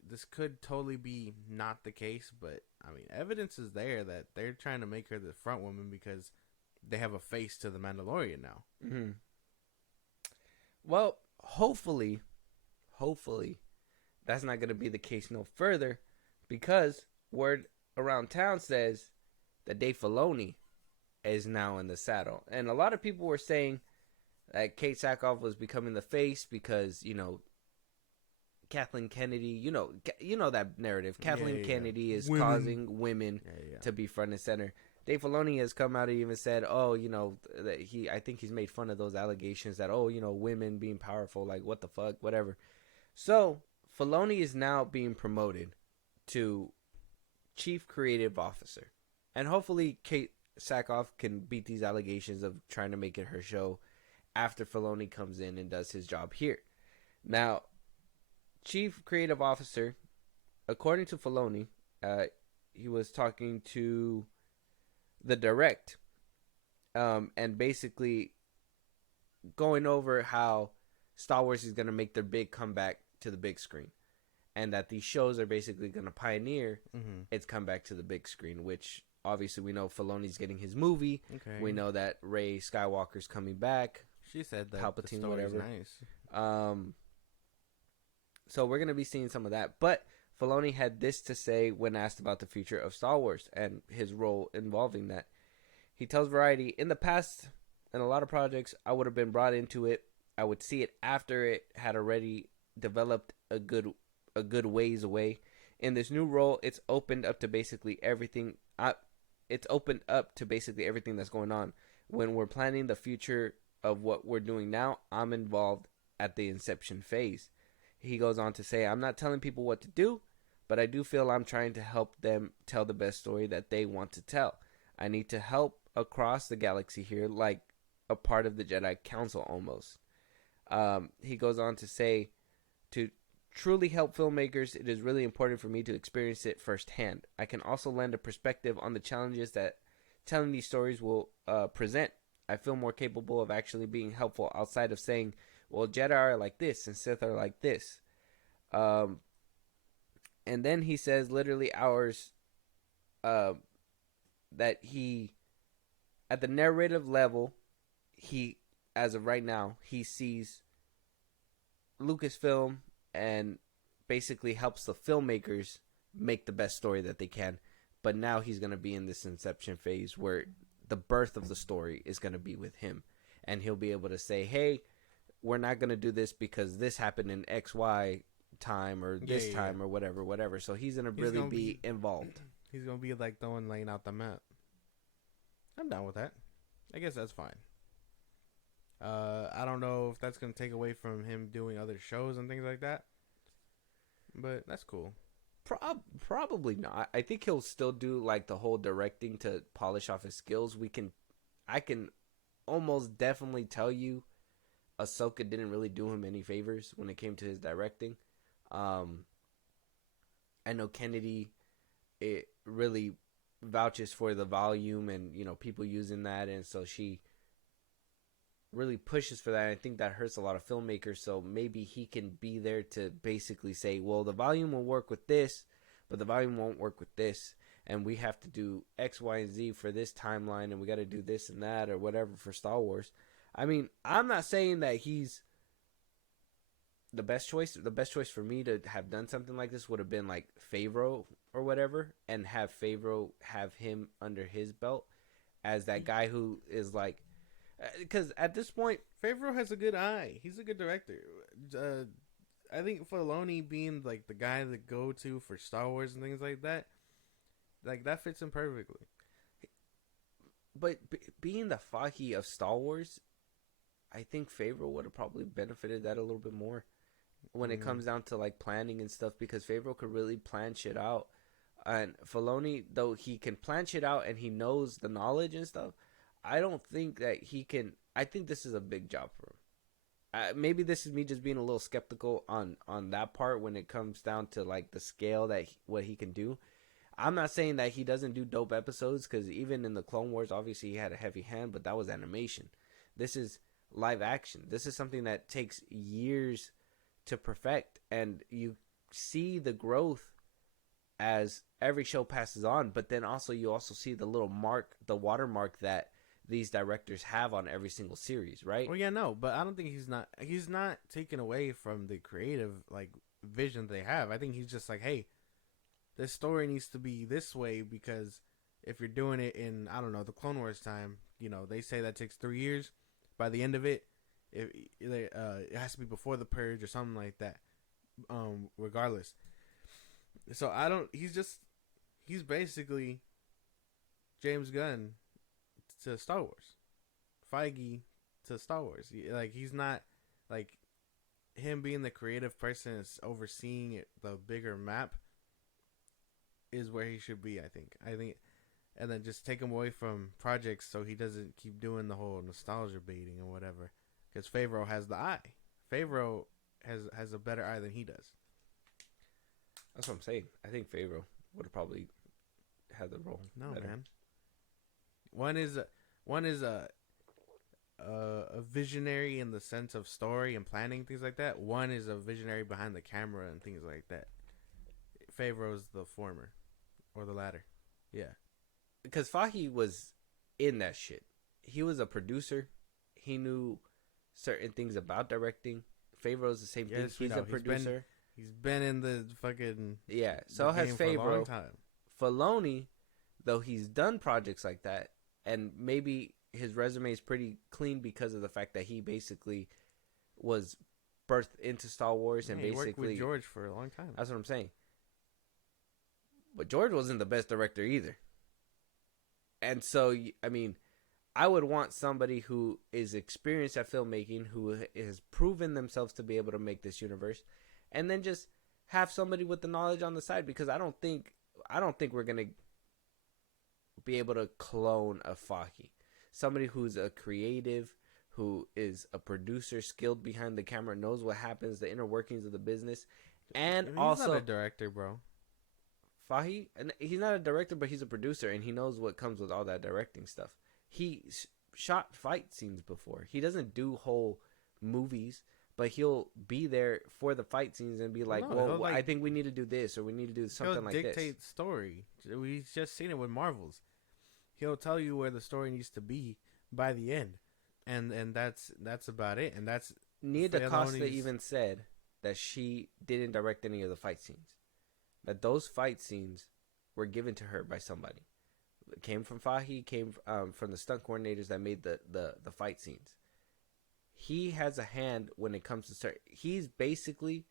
this could totally be not the case, but, I mean, evidence is there that they're trying to make her the front woman because they have a face to the Mandalorian now. Mm-hmm. Well, hopefully, that's not going to be the case no further, because word around town says that Dave Filoni is now in the saddle. And a lot of people were saying that Kate Sackhoff was becoming the face because, Kathleen Kennedy, you know that narrative. Kathleen Kennedy is causing women to be front and center. Dave Filoni has come out and even said, that I think he's made fun of those allegations that, women being powerful, like, what the fuck, whatever. So, Filoni is now being promoted to Chief Creative Officer. And hopefully Kate Sackhoff can beat these allegations of trying to make it her show after Filoni comes in and does his job here. Now, Chief Creative Officer, according to Filoni, he was talking to the Direct, and basically going over how Star Wars is going to make their big comeback to the big screen, and that these shows are basically going to pioneer its comeback to the big screen, which obviously we know Filoni's getting his movie. Okay. We know that Rey Skywalker's coming back. She said that Palpatine, the story's whatever. Nice. So we're going to be seeing some of that. But Filoni had this to say when asked about the future of Star Wars and his role involving that. He tells Variety, in the past, in a lot of projects, I would have been brought into it. I would see it after it had already developed a good ways away. In this new role, it's opened up to basically everything. It's opened up to basically everything that's going on. When we're planning the future of what we're doing now, I'm involved at the inception phase. He goes on to say, I'm not telling people what to do, but I do feel I'm trying to help them tell the best story that they want to tell. I need to help across the galaxy here, like a part of the Jedi Council almost. He goes on to say, to truly help filmmakers, it is really important for me to experience it firsthand. I can also lend a perspective on the challenges that telling these stories will present. I feel more capable of actually being helpful outside of saying, well, Jedi are like this and Sith are like this. And then he says literally hours that he, at the narrative level, he, as of right now, he sees LucasFilm and basically helps the filmmakers make the best story that they can. But now he's going to be in this inception phase where the birth of the story is going to be with him. And he'll be able to say, hey, we're not going to do this because this happened in XY time or this time or whatever. So he's going to really be involved. He's going to be like the one laying out the map. I'm down with that. I guess that's fine. I don't know if that's going to take away from him doing other shows and things like that. But that's cool. Probably not. I think he'll still do like the whole directing to polish off his skills. I can almost definitely tell you Ahsoka didn't really do him any favors when it came to his directing. I know Kennedy, it really vouches for the volume and, people using that. And so she really pushes for that. And I think that hurts a lot of filmmakers. So maybe he can be there to basically say, well, the volume will work with this, but the volume won't work with this. And we have to do X, Y, and Z for this timeline. And we got to do this and that or whatever for Star Wars. I mean, I'm not saying that he's the best choice. The best choice for me to have done something like this would have been like Favreau or whatever, and have Favreau have him under his belt as that guy who is like, because at this point, Favreau has a good eye. He's a good director. I think Filoni being like the guy to go to for Star Wars and things like that fits him perfectly. but being the Fahi of Star Wars, I think Favreau would have probably benefited that a little bit more when it comes down to like planning and stuff, because Favreau could really plan shit out. And Filoni, though he can plan shit out and he knows the knowledge and stuff, I don't think that he can. I think this is a big job for him. Maybe this is me just being a little skeptical on that part when it comes down to like the scale that what he can do. I'm not saying that he doesn't do dope episodes, because even in the Clone Wars, obviously he had a heavy hand, but that was animation. This is live action. This is something that takes years to perfect, and you see the growth as every show passes on. But then also you also see the little mark, the watermark that these directors have on every single series, right? Well, yeah, no, but I don't think he's not taken away from the creative like vision they have. I think he's just like, hey, this story needs to be this way, because if you're doing it in, I don't know, the Clone Wars time, you know, they say that takes 3 years. By the end of it, it has to be before the Purge or something like that. Regardless. So he's basically James Gunn to Star Wars. Feige to Star Wars. Like, he's not, like, him being the creative person is overseeing it, the bigger map is where he should be, I think. And then just take him away from projects so he doesn't keep doing the whole nostalgia baiting and whatever. Because Favreau has the eye. Favreau has a better eye than he does. That's what I'm saying. I think Favreau would have probably had the role. No, better. man. One is a visionary in the sense of story and planning, things like that. One is a visionary behind the camera and things like that. Favreau's the former, or the latter. Yeah. Because Fahi was in that shit. He was a producer. He knew certain things about directing. Favreau's the same thing. He's a producer. He's been in the fucking So has for a long Favreau. time. Filoni, though he's done projects like that, and maybe his resume is pretty clean because of the fact that he basically was birthed into Star Wars and he basically worked with George for a long time. That's what I'm saying. But George wasn't the best director either. And so, I mean, I would want somebody who is experienced at filmmaking, who has proven themselves to be able to make this universe, and then just have somebody with the knowledge on the side, because I don't think we're gonna be able to clone a Fahi. Somebody who's a creative, who is a producer, skilled behind the camera, knows what happens, the inner workings of the business, and he's also not a director, bro. Fahi, and he's not a director, but he's a producer, and he knows what comes with all that directing stuff. He shot fight scenes before. He doesn't do whole movies, but he'll be there for the fight scenes and be like, "Well, I think we need to do this, or we need to do something like this." He'll dictate story. We've just seen it with Marvels. He'll tell you where the story needs to be by the end, and that's about it. And that's Nia DaCosta even said that she didn't direct any of the fight scenes. That those fight scenes were given to her by somebody. It came from Fahi, came from the stunt coordinators that made the fight scenes. He has a hand when it comes to he's basically,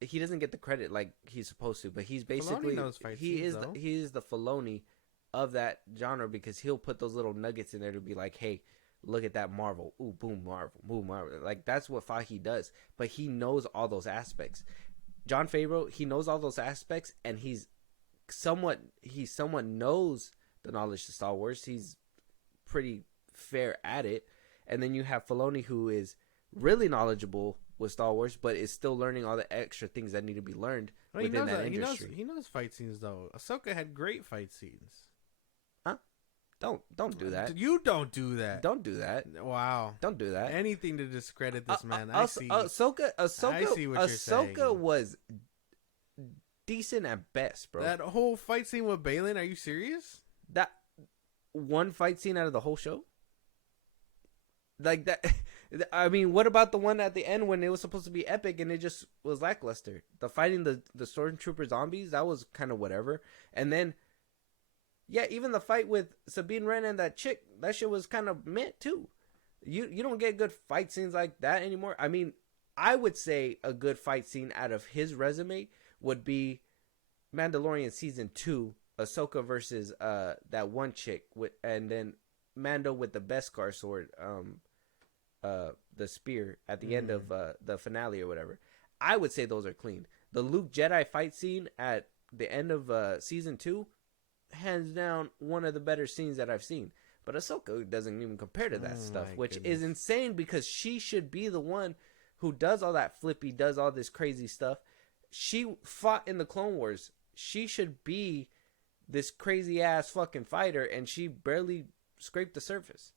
he doesn't get the credit like he's supposed to, but he's basically he is the Filoni of that genre, because he'll put those little nuggets in there to be like, hey, look at that Marvel, ooh, boom, Marvel, boom, Marvel. Like, that's what Fahi does, but he knows all those aspects. Jon Favreau, he knows all those aspects, and he somewhat knows the knowledge to Star Wars. He's pretty fair at it. And then you have Filoni, who is really knowledgeable with Star Wars, but is still learning all the extra things that need to be learned within that industry. He knows fight scenes, though. Ahsoka had great fight scenes. Huh? Don't do that. You don't do that. Don't do that. Wow. Don't do that. Anything to discredit this man. I see what you're saying. Ahsoka was decent at best, bro. That whole fight scene with Balin, are you serious? That one fight scene out of the whole show? Like that. I mean, what about the one at the end when it was supposed to be epic and it just was lackluster? The fighting the stormtrooper zombies, that was kind of whatever. And then, yeah, even the fight with Sabine Wren and that chick, that shit was kind of meh too. You don't get good fight scenes like that anymore. I mean, I would say a good fight scene out of his resume would be Mandalorian season 2, Ahsoka versus that one chick, and then Mando with the Beskar sword, the spear at the end of the finale or whatever. I would say those are clean. The Luke Jedi fight scene at the end of season 2, hands down one of the better scenes that I've seen. But Ahsoka doesn't even compare to that stuff, which is insane because she should be the one who does all that flippy, does all this crazy stuff. She fought in the Clone Wars. She should be this crazy ass fucking fighter, and she barely scraped the surface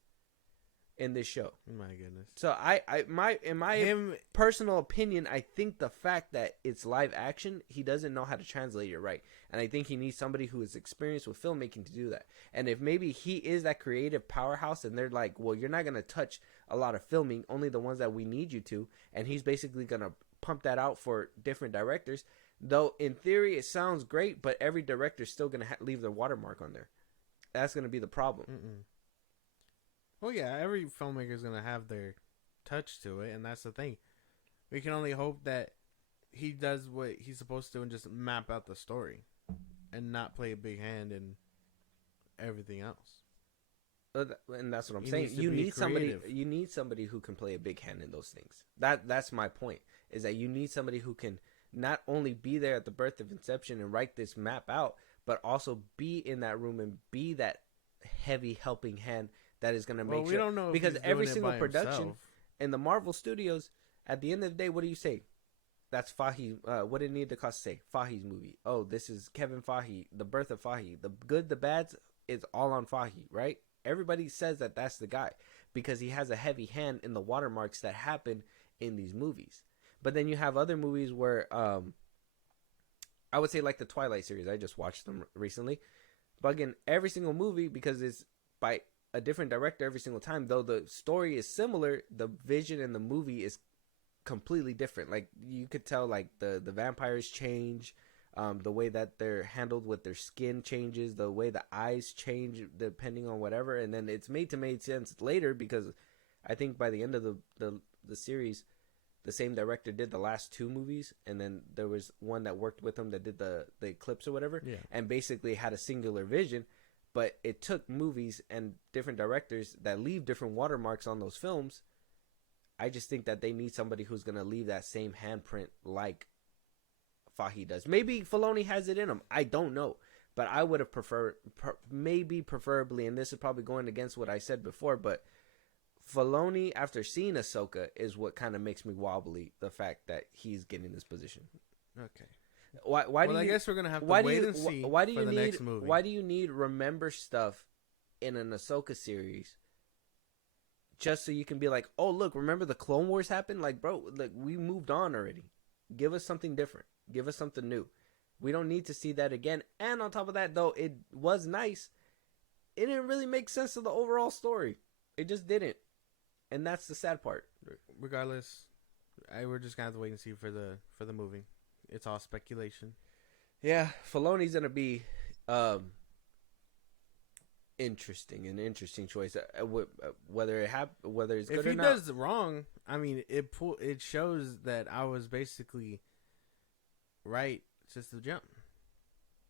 in this show. My goodness. So in my personal opinion, I think the fact that it's live action, he doesn't know how to translate it right. And I think he needs somebody who is experienced with filmmaking to do that. And if maybe he is that creative powerhouse and they're like, well, you're not going to touch a lot of filming, only the ones that we need you to. And he's basically going to pump that out for different directors. Though in theory it sounds great, but every director's still going to leave their watermark on there. That's going to be the problem. Well, yeah, every filmmaker is going to have their touch to it, and that's the thing. We can only hope that he does what he's supposed to and just map out the story and not play a big hand in everything else. And that's what I'm saying. You need somebody who can play a big hand in those things. That's my point, is that you need somebody who can not only be there at the birth of Inception and write this map out, but also be in that room and be that heavy helping hand that is going to make we don't know, because every single production in the Marvel Studios, at the end of the day, what do you say? That's Fahi. What did it need to cost to say? Fahi's movie. Oh, this is Kevin Feige, the birth of Feige. The good, the bads, it's all on Feige, right? Everybody says that that's the guy because he has a heavy hand in the watermarks that happen in these movies. But then you have other movies where, I would say like the Twilight series. I just watched them recently. But again, every single movie, because it's by a different director every single time, though the story is similar, the vision in the movie is completely different. Like you could tell, like the vampires change, the way that they're handled with their skin changes, the way the eyes change depending on whatever, and then it's made sense later because I think by the end of the series, the same director did the last 2 movies, and then there was one that worked with him that did the Eclipse or whatever, and basically had a singular vision. But it took movies and different directors that leave different watermarks on those films. I just think that they need somebody who's going to leave that same handprint like Fahi does. Maybe Filoni has it in him. I don't know. But I would have preferably, and this is probably going against what I said before, but Filoni, after seeing Ahsoka, is what kind of makes me wobbly, the fact that he's getting this position. Okay. I guess we're gonna have to wait and see for the next movie. Why do you need remember stuff in an Ahsoka series just so you can be like, oh look, remember the Clone Wars happened? Like, bro, like we moved on already. Give us something different. Give us something new. We don't need to see that again. And on top of that, though, it was nice. It didn't really make sense of the overall story. It just didn't, and that's the sad part. Regardless, we're just gonna have to wait and see for the movie. It's all speculation. Yeah, Filoni's gonna be interesting choice. Whether it's good if or he not. does wrong, I mean, it shows that I was basically right since the jump.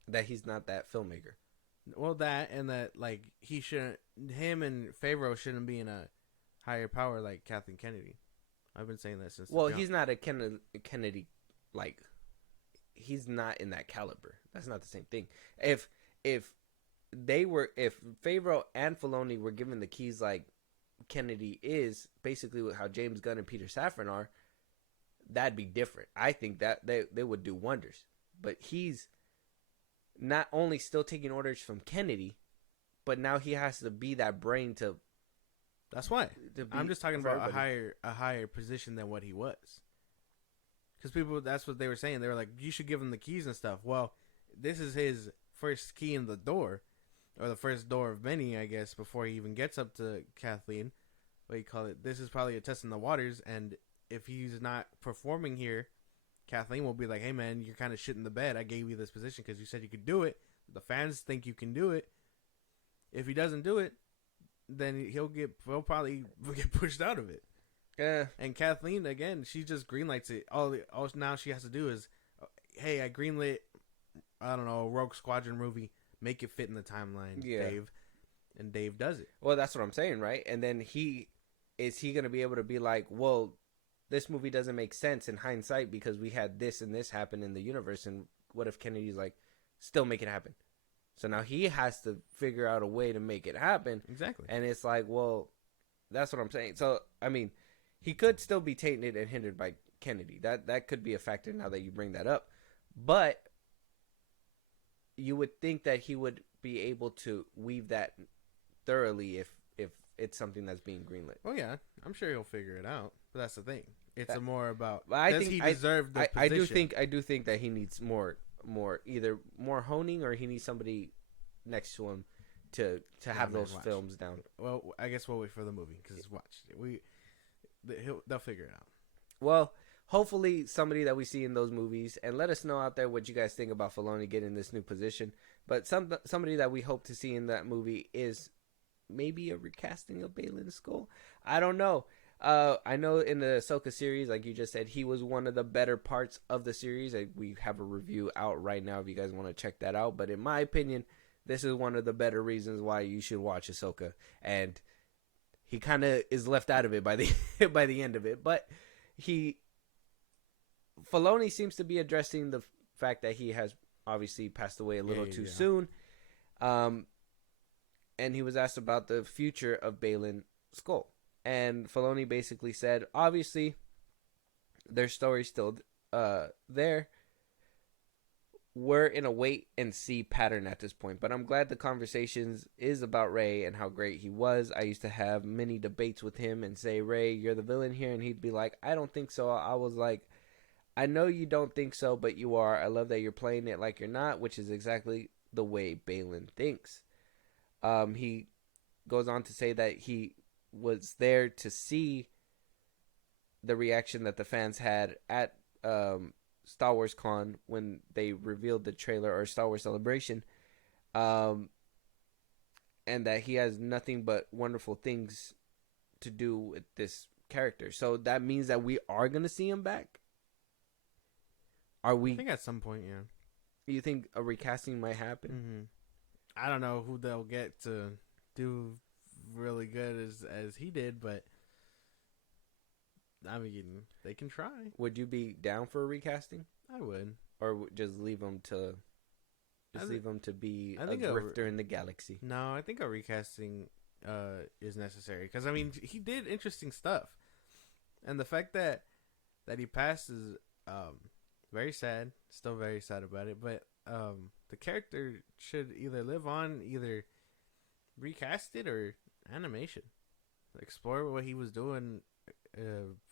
That he's not that filmmaker. Well, that and that like him and Favreau shouldn't be in a higher power like Kathleen Kennedy. I've been saying that since. Well, he's not a Kennedy like. He's not in that caliber. That's not the same thing. If Favreau and Filoni were given the keys like Kennedy is, basically how James Gunn and Peter Safran are, that'd be different. I think that they would do wonders. But he's not only still taking orders from Kennedy, but now he has to be that brain to. That's why I'm just talking about a higher position than what he was. Because people, that's what they were saying. They were like, you should give him the keys and stuff. Well, this is his first key in the door, or the first door of many, I guess, before he even gets up to Kathleen. What do you call it? This is probably a test in the waters, and if he's not performing here, Kathleen will be like, hey, man, you're kind of shit in the bed. I gave you this position because you said you could do it. The fans think you can do it. If he doesn't do it, then he'll probably get pushed out of it. Yeah. And Kathleen, again, she just greenlights it. All now she has to do is, hey, I greenlit, I don't know, a Rogue Squadron movie. Make it fit in the timeline, Dave. and Dave does it. Well, that's what I'm saying, right? And then is he going to be able to be like, well, this movie doesn't make sense in hindsight because we had this and this happen in the universe, and what if Kennedy's like, still make it happen? So now he has to figure out a way to make it happen. Exactly. And it's like, well, that's what I'm saying. So, I mean, he could still be tainted and hindered by Kennedy. That could be a factor now that you bring that up. But you would think that he would be able to weave that thoroughly if it's something that's being greenlit. Well, yeah, I'm sure he'll figure it out. But that's the thing. It's more about does he deserve the position? I do think that he needs more either more honing, or he needs somebody next to him to have those films down. Well, I guess we'll wait for the movie because they'll figure it out. Well, hopefully somebody that we see in those movies, and let us know out there what you guys think about Filoni getting this new position. But somebody that we hope to see in that movie is maybe a recasting of Baylan Skoll. I don't know. I know in the Ahsoka series, like you just said, he was one of the better parts of the series. We have a review out right now if you guys want to check that out. But in my opinion, this is one of the better reasons why you should watch Ahsoka. And he kind of is left out of it by the by the end of it. But Filoni seems to be addressing the fact that he has obviously passed away a little too soon. And he was asked about the future of Baylan Skoll. And Filoni basically said, obviously, their story's still there. We're in a wait and see pattern at this point. But I'm glad the conversations is about Rey and how great he was. I used to have many debates with him and say, Rey, you're the villain here. And he'd be like, I don't think so. I was like, I know you don't think so, but you are. I love that you're playing it like you're not, which is exactly the way Baylan thinks. He goes on to say that he was there to see the reaction that the fans had at Star Wars Con when they revealed the trailer, or Star Wars Celebration, and that he has nothing but wonderful things to do with this character. So that means that we are going to see him back? Are we? I think at some point, yeah. You think a recasting might happen? Mm-hmm. I don't know who they'll get to do really good as he did, but I mean, they can try. Would you be down for a recasting? I would. Or just leave him to be a grifter in the galaxy? No, I think a recasting is necessary, because I mean, he did interesting stuff, and the fact that he passed is very sad. Still very sad about it, but the character should either live on, either recast it, or animation. Explore what he was doing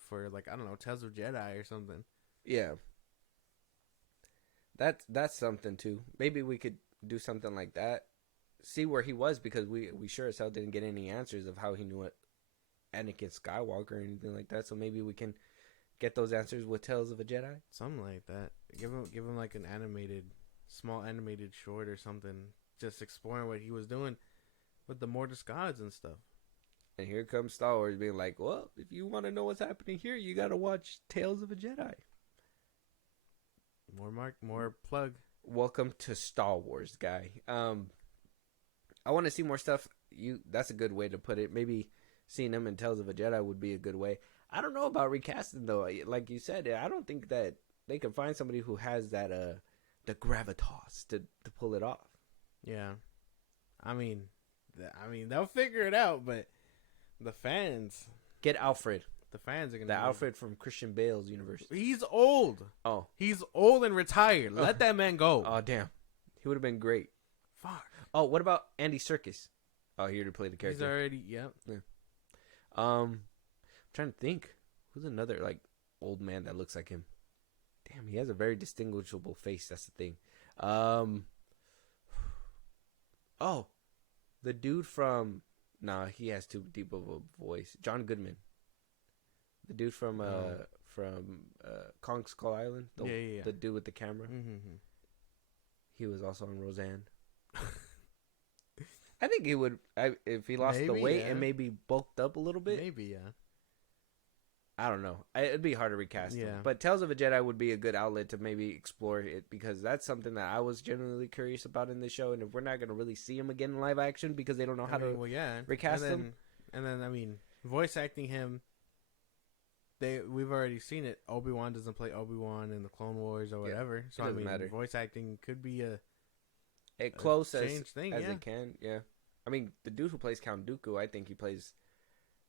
for, like, I don't know, Tales of Jedi or something. Yeah. That's something too. Maybe we could do something like that. See where he was, because we sure as hell didn't get any answers of how he knew it, Anakin Skywalker or anything like that. So maybe we can get those answers with Tales of a Jedi. Something like that. Give him like an small animated short or something, just exploring what he was doing with the Mortis gods and stuff. And here comes Star Wars being like, well, if you want to know what's happening here, you got to watch Tales of a Jedi. More plug. Welcome to Star Wars, guy. I want to see more stuff. That's a good way to put it. Maybe seeing him in Tales of a Jedi would be a good way. I don't know about recasting, though. Like you said, I don't think that they can find somebody who has that the gravitas to pull it off. Yeah. I mean, they'll figure it out, but the fans... Get Alfred. The fans are going to... The Alfred from Christian Bale's universe. He's old. Oh. He's old and retired. Let that man go. Oh, damn. He would have been great. Fuck. Oh, what about Andy Serkis? Oh, here to play the character. He's already... Yep. Yeah. I'm trying to think. Who's another, like, old man that looks like him? Damn, he has a very distinguishable face. That's the thing. Oh, the dude from... Nah, he has too deep of a voice. John Goodman. The dude from Kong Skull Island. The dude with the camera. Mm-hmm. He was also on Roseanne. I think he would, if he lost the weight and maybe bulked up a little bit. Maybe, yeah. I don't know. It'd be hard to recast Yeah. them. But Tales of a Jedi would be a good outlet to maybe explore it, because that's something that I was genuinely curious about in this show. And if we're not going to really see him again in live action because they don't know how to recast him. And then, I mean, voice acting him, we've already seen it. Obi-Wan doesn't play Obi-Wan in the Clone Wars or whatever. So, I mean, matter. Voice acting could be a close as thing, it can. Yeah. I mean, the dude who plays Count Dooku, I think he plays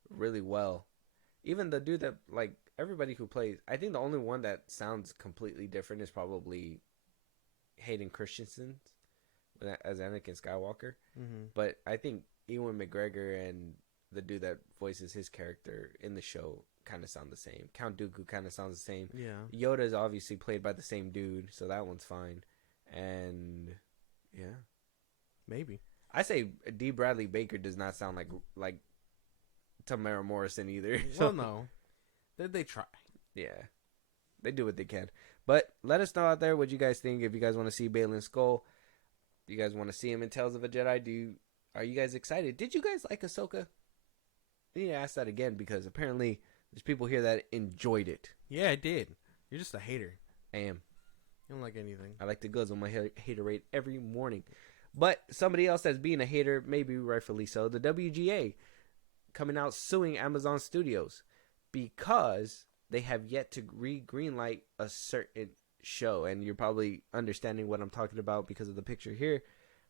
really well. Even the dude that, like, everybody who plays, I think the only one that sounds completely different is probably Hayden Christensen as Anakin Skywalker. Mm-hmm. But I think Ewan McGregor and the dude that voices his character in the show kind of sound the same. Count Dooku kind of sounds the same. Yeah. Yoda is obviously played by the same dude, so that one's fine. And, yeah. Maybe. I say D. Bradley Baker does not sound like Tamara Morrison either. So, well, no. They try. Yeah. They do what they can. But let us know out there what you guys think. If you guys want to see Baylan Skoll, you guys want to see him in Tales of a Jedi, are you guys excited? Did you guys like Ahsoka? I need to ask that again, because apparently there's people here that enjoyed it. Yeah, I did. You're just a hater. I am. You don't like anything. I like to guzzle my hater rate every morning. But somebody else that's being a hater, maybe rightfully so, the WGA coming out suing Amazon Studios because they have yet to greenlight a certain show. And you're probably understanding what I'm talking about because of the picture here.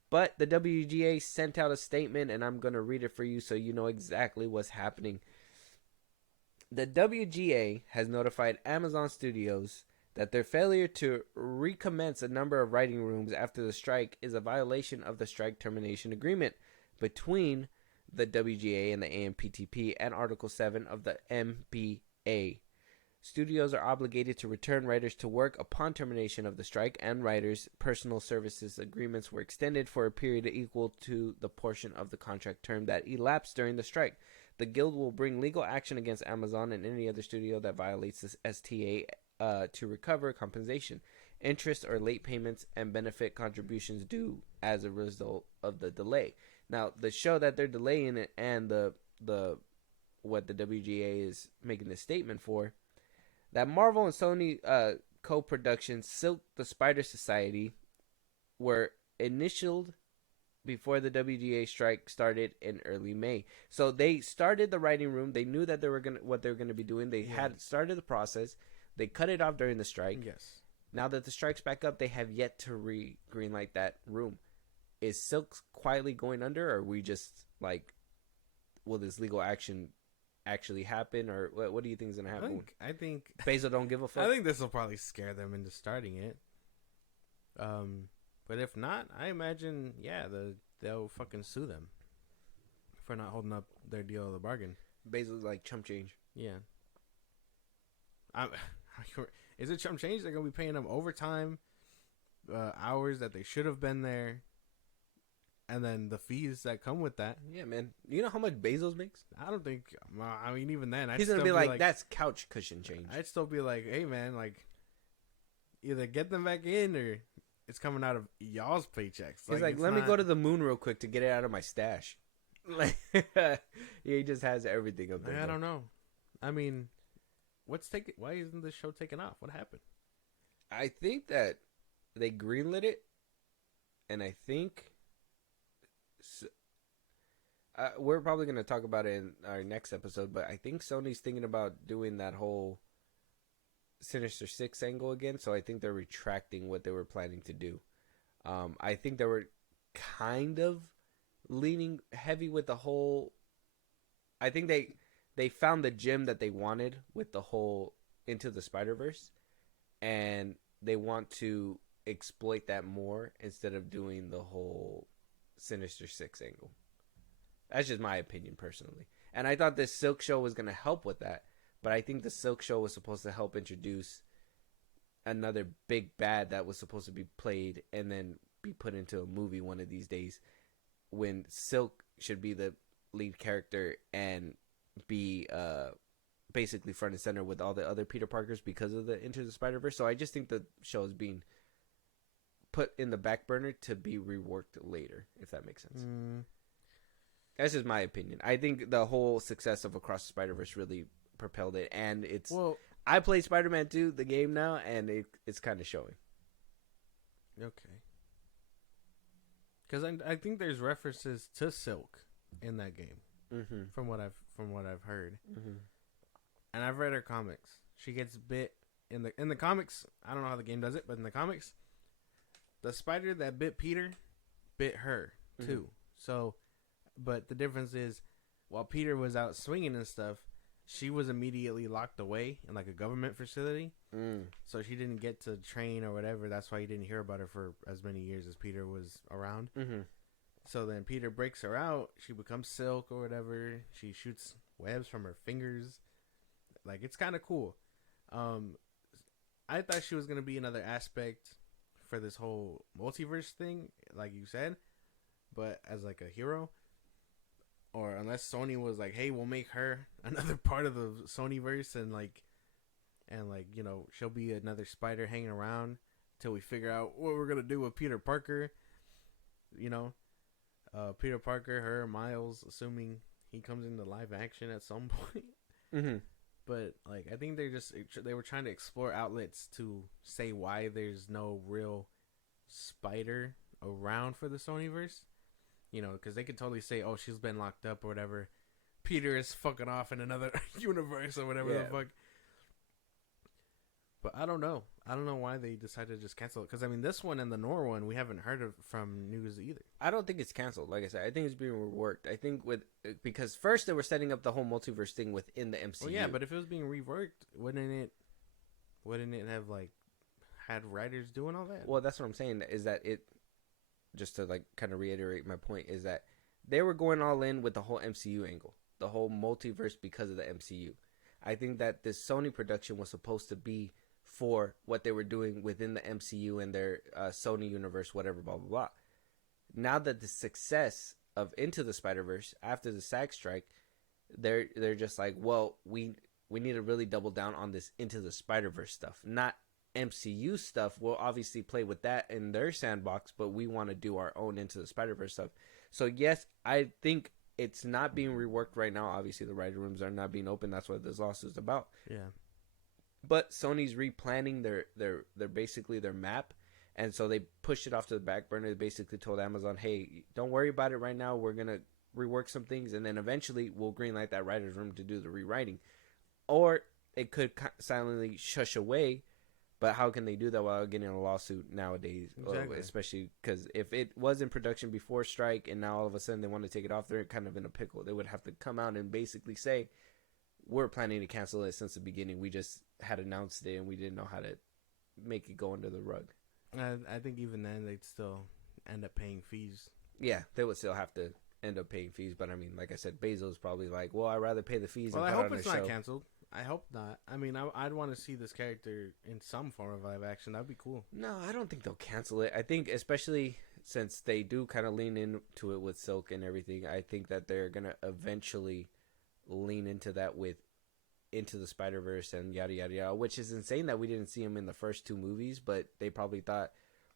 But the WGA sent out a statement, and I'm going to read it for you so you know exactly what's happening. The WGA has notified Amazon Studios that their failure to recommence a number of writing rooms after the strike is a violation of the strike termination agreement between the WGA and the AMPTP and Article 7 of the MPA. Studios are obligated to return writers to work upon termination of the strike, and writers' personal services agreements were extended for a period equal to the portion of the contract term that elapsed during the strike. The Guild will bring legal action against Amazon and any other studio that violates this STA to recover compensation, interest, or late payments and benefit contributions due as a result of the delay. Now, the show that they're delaying it and the what the WGA is making this statement for, that Marvel and Sony co-production Silk the Spider Society were initialed before the WGA strike started in early May. So they started the writing room. They knew that they were what they were going to be doing. They had started the process. They cut it off during the strike. Yes. Now that the strike's back up, they have yet to greenlight that room. Is Silk quietly going under, or are we just like, will this legal action actually happen, or what do you think is going to happen? I think Basil don't give a fuck. I think this will probably scare them into starting it. But if not, I imagine they'll fucking sue them for not holding up their deal of the bargain. Basil's like chump change. Yeah. Is it chump change? They're gonna be paying them overtime, hours that they should have been there, and then the fees that come with that. Yeah, man. You know how much Bezos makes? I don't think. I mean, even then, he's gonna be like, that's couch cushion change. I'd still be like, hey, man, like, either get them back in or it's coming out of y'all's paychecks. He's like, let me go to the moon real quick to get it out of my stash. Like, yeah, he just has everything up there. I don't know. I mean, why isn't this show taking off? What happened? I think that they greenlit it, and I think we're probably going to talk about it in our next episode, but I think Sony's thinking about doing that whole Sinister Six angle again, so I think they're retracting what they were planning to do. I think they were kind of leaning heavy with the whole... I think they found the gem that they wanted with the whole Into the Spider-Verse, and they want to exploit that more instead of doing the whole Sinister Six angle. That's just my opinion personally. And I thought this Silk show was going to help with that, but I think the Silk show was supposed to help introduce another big bad that was supposed to be played and then be put into a movie one of these days, when Silk should be the lead character and be basically front and center with all the other Peter Parkers because of the Into the Spider-Verse. So I just think the show is being put in the back burner to be reworked later, if that makes sense. That's just my opinion. I think the whole success of Across the Spider-Verse really propelled it, and it's. Well, I play Spider-Man 2, the game now, and it's kind of showing. okay. Because I think there's references to Silk in that game, from what I've heard, and I've read her comics. She gets bit in the comics. I don't know how the game does it, but in the comics, the spider that bit Peter bit her too. So, but the difference is, while Peter was out swinging and stuff, she was immediately locked away in like a government facility. So she didn't get to train or whatever. That's why you didn't hear about her for as many years as Peter was around. So then Peter breaks her out. She becomes Silk or whatever. She shoots webs from her fingers. Like, it's kind of cool. I thought she was going to be another aspect for this whole multiverse thing, like you said, but as like a hero. Or unless Sony was like, hey, we'll make her another part of the Sonyverse, and you know, she'll be another spider hanging around till we figure out what we're gonna do with Peter Parker. You know, Peter Parker, her, Miles, assuming he comes into live action at some point. But like, I think they were trying to explore outlets to say why there's no real spider around for the Sonyverse. You know, because they could totally say, oh, she's been locked up or whatever. Peter is fucking off in another universe or whatever the fuck. But I don't know. I don't know why they decided to just cancel it. Because, I mean, this one and the Nor one, we haven't heard of from news either. I don't think it's canceled. Like I said, I think it's being reworked. I think because first they were setting up the whole multiverse thing within the MCU. Well, yeah, but if it was being reworked, wouldn't it have, like, had writers doing all that? Well, that's what I'm saying, is that it... Just to like kind of reiterate my point, is that they were going all in with the whole MCU angle, the whole multiverse because of the MCU. I think that this Sony production was supposed to be for what they were doing within the MCU and their Sony universe, whatever, blah, blah, blah. Now that the success of Into the Spider-Verse after the SAG strike, they're just like, well, we need to really double down on this Into the Spider-Verse stuff, not MCU stuff. We'll obviously play with that in their sandbox, but we want to do our own Into the Spider-Verse stuff. So yes, I think it's not being reworked right now. Obviously the writing rooms are not being open. That's what this lawsuit is about. Yeah. But Sony's replanning their basically their map, and so they pushed it off to the back burner. They basically told Amazon, hey, don't worry about it right now. We're gonna rework some things, and then eventually we'll greenlight that writer's room to do the rewriting. Or it could silently shush away. But how can they do that without getting a lawsuit nowadays? Exactly. Especially because if it was in production before strike and now all of a sudden they want to take it off, they're kind of in a pickle. They would have to come out and basically say, we're planning to cancel it since the beginning. We just had announced it and we didn't know how to make it go under the rug. I think even then they'd still end up paying fees. Yeah, they would still have to end up paying fees. But I mean, like I said, Bezos probably like, well, I'd rather pay the fees. Well, and I put hope on it's a not show. canceled. I hope not. I mean, I'd want to see this character in some form of live action. That'd be cool. No, I don't think they'll cancel it. I think, especially since they do kind of lean into it with Silk and everything, I think that they're going to eventually lean into that with Into the Spider-Verse and yada, yada, yada, which is insane that we didn't see him in the first two movies, but they probably thought,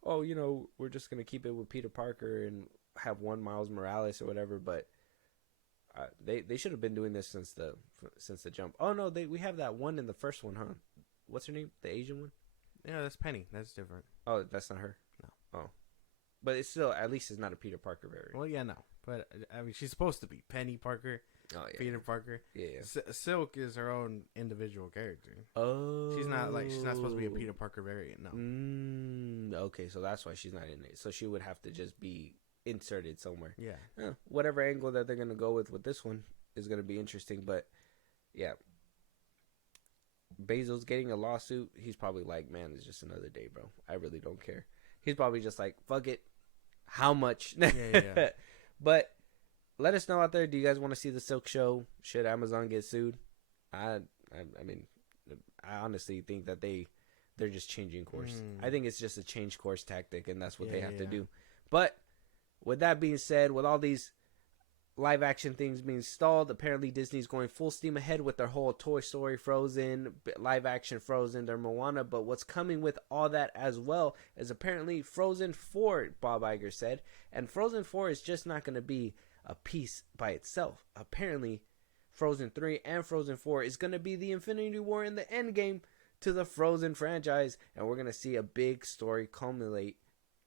oh, you know, we're just going to keep it with Peter Parker and have one Miles Morales or whatever, but they should have been doing this since the jump. Oh no, we have that one in the first one, huh? What's her name? The Asian one? Yeah, that's Penny. That's different. Oh, that's not her. No. Oh, but it's still, at least it's not a Peter Parker variant. Well, yeah, no, but I mean, she's supposed to be Penny Parker. Oh yeah, Peter Parker. Yeah. Silk is her own individual character. Oh, she's not supposed to be a Peter Parker variant. No. Okay, so that's why she's not in it. So she would have to just be inserted somewhere. Yeah. Whatever angle that they're gonna go with this one is gonna be interesting, but yeah. Bezos getting a lawsuit, he's probably like, man, it's just another day, bro. I really don't care. He's probably just like, fuck it. How much? Yeah. But let us know out there. Do you guys want to see the Silk show? Should Amazon get sued? I mean, I honestly think that they're just changing course. I think it's just a change course tactic, and that's what they have to do. But with that being said, with all these live action things being stalled, apparently Disney's going full steam ahead with their whole Toy Story Frozen, live action Frozen, their Moana. But what's coming with all that as well is apparently Frozen 4, Bob Iger said. And Frozen 4 is just not going to be a piece by itself. Apparently, Frozen 3 and Frozen 4 is going to be the Infinity War in the Endgame to the Frozen franchise, and we're going to see a big story culminate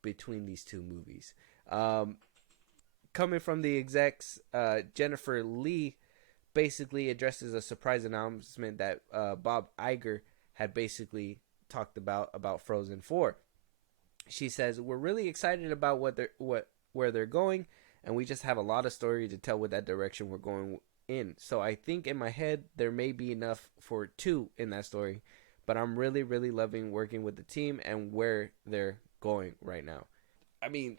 between these two movies. Coming from the execs, Jennifer Lee basically addresses a surprise announcement that Bob Iger had basically talked about Frozen 4. She says, "We're really excited about where they're going, and we just have a lot of story to tell with that direction we're going in. So I think in my head there may be enough for 2 in that story, but I'm really, really loving working with the team and where they're going right now." I mean,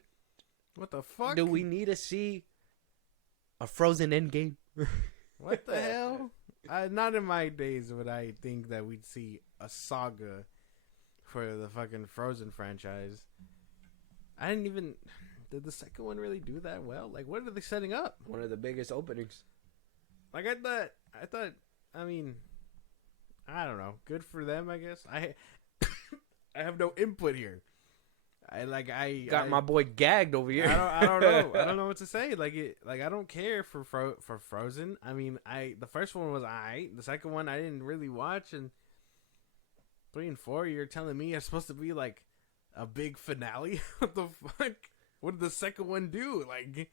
what the fuck? do we need to see a Frozen Endgame? What the hell? Not in my days would I think that we'd see a saga for the fucking Frozen franchise. I didn't even... Did the second one really do that well? Like, what are they setting up? One of the biggest openings. Like, I thought, I mean, I don't know. Good for them, I guess. I have no input here. I my boy gagged over here. I don't know. I don't know what to say. I don't care for Frozen. I mean, the first one was alright. The second one I didn't really watch, and 3 and 4, you're telling me it's supposed to be like a big finale? What the fuck? What did the second one do? Like,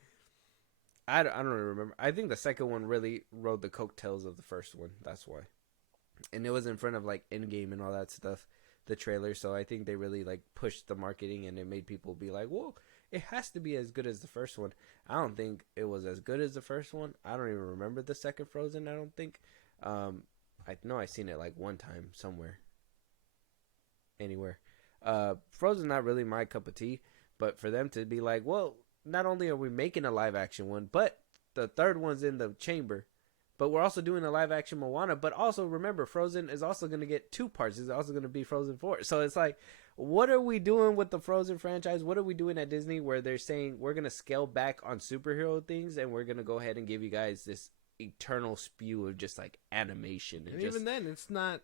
I don't remember. I think the second one really rode the coattails of the first one. That's why. And it was in front of like Endgame and all that stuff, the trailer. So I think they really like pushed the marketing, and it made people be like, "Whoa, it has to be as good as the first one." I don't think it was as good as the first one. I don't even remember the second Frozen. I don't think. I know I seen it like one time somewhere. Anywhere. Frozen's not really my cup of tea, but for them to be like, well, not only are we making a live action one, but the third one's in the chamber, but we're also doing a live action Moana. But also remember, Frozen is also going to get 2 parts. It's also going to be Frozen 4. So it's like, what are we doing with the Frozen franchise? What are we doing at Disney where they're saying we're going to scale back on superhero things, and we're going to go ahead and give you guys this eternal spew of just like animation? And even then, it's not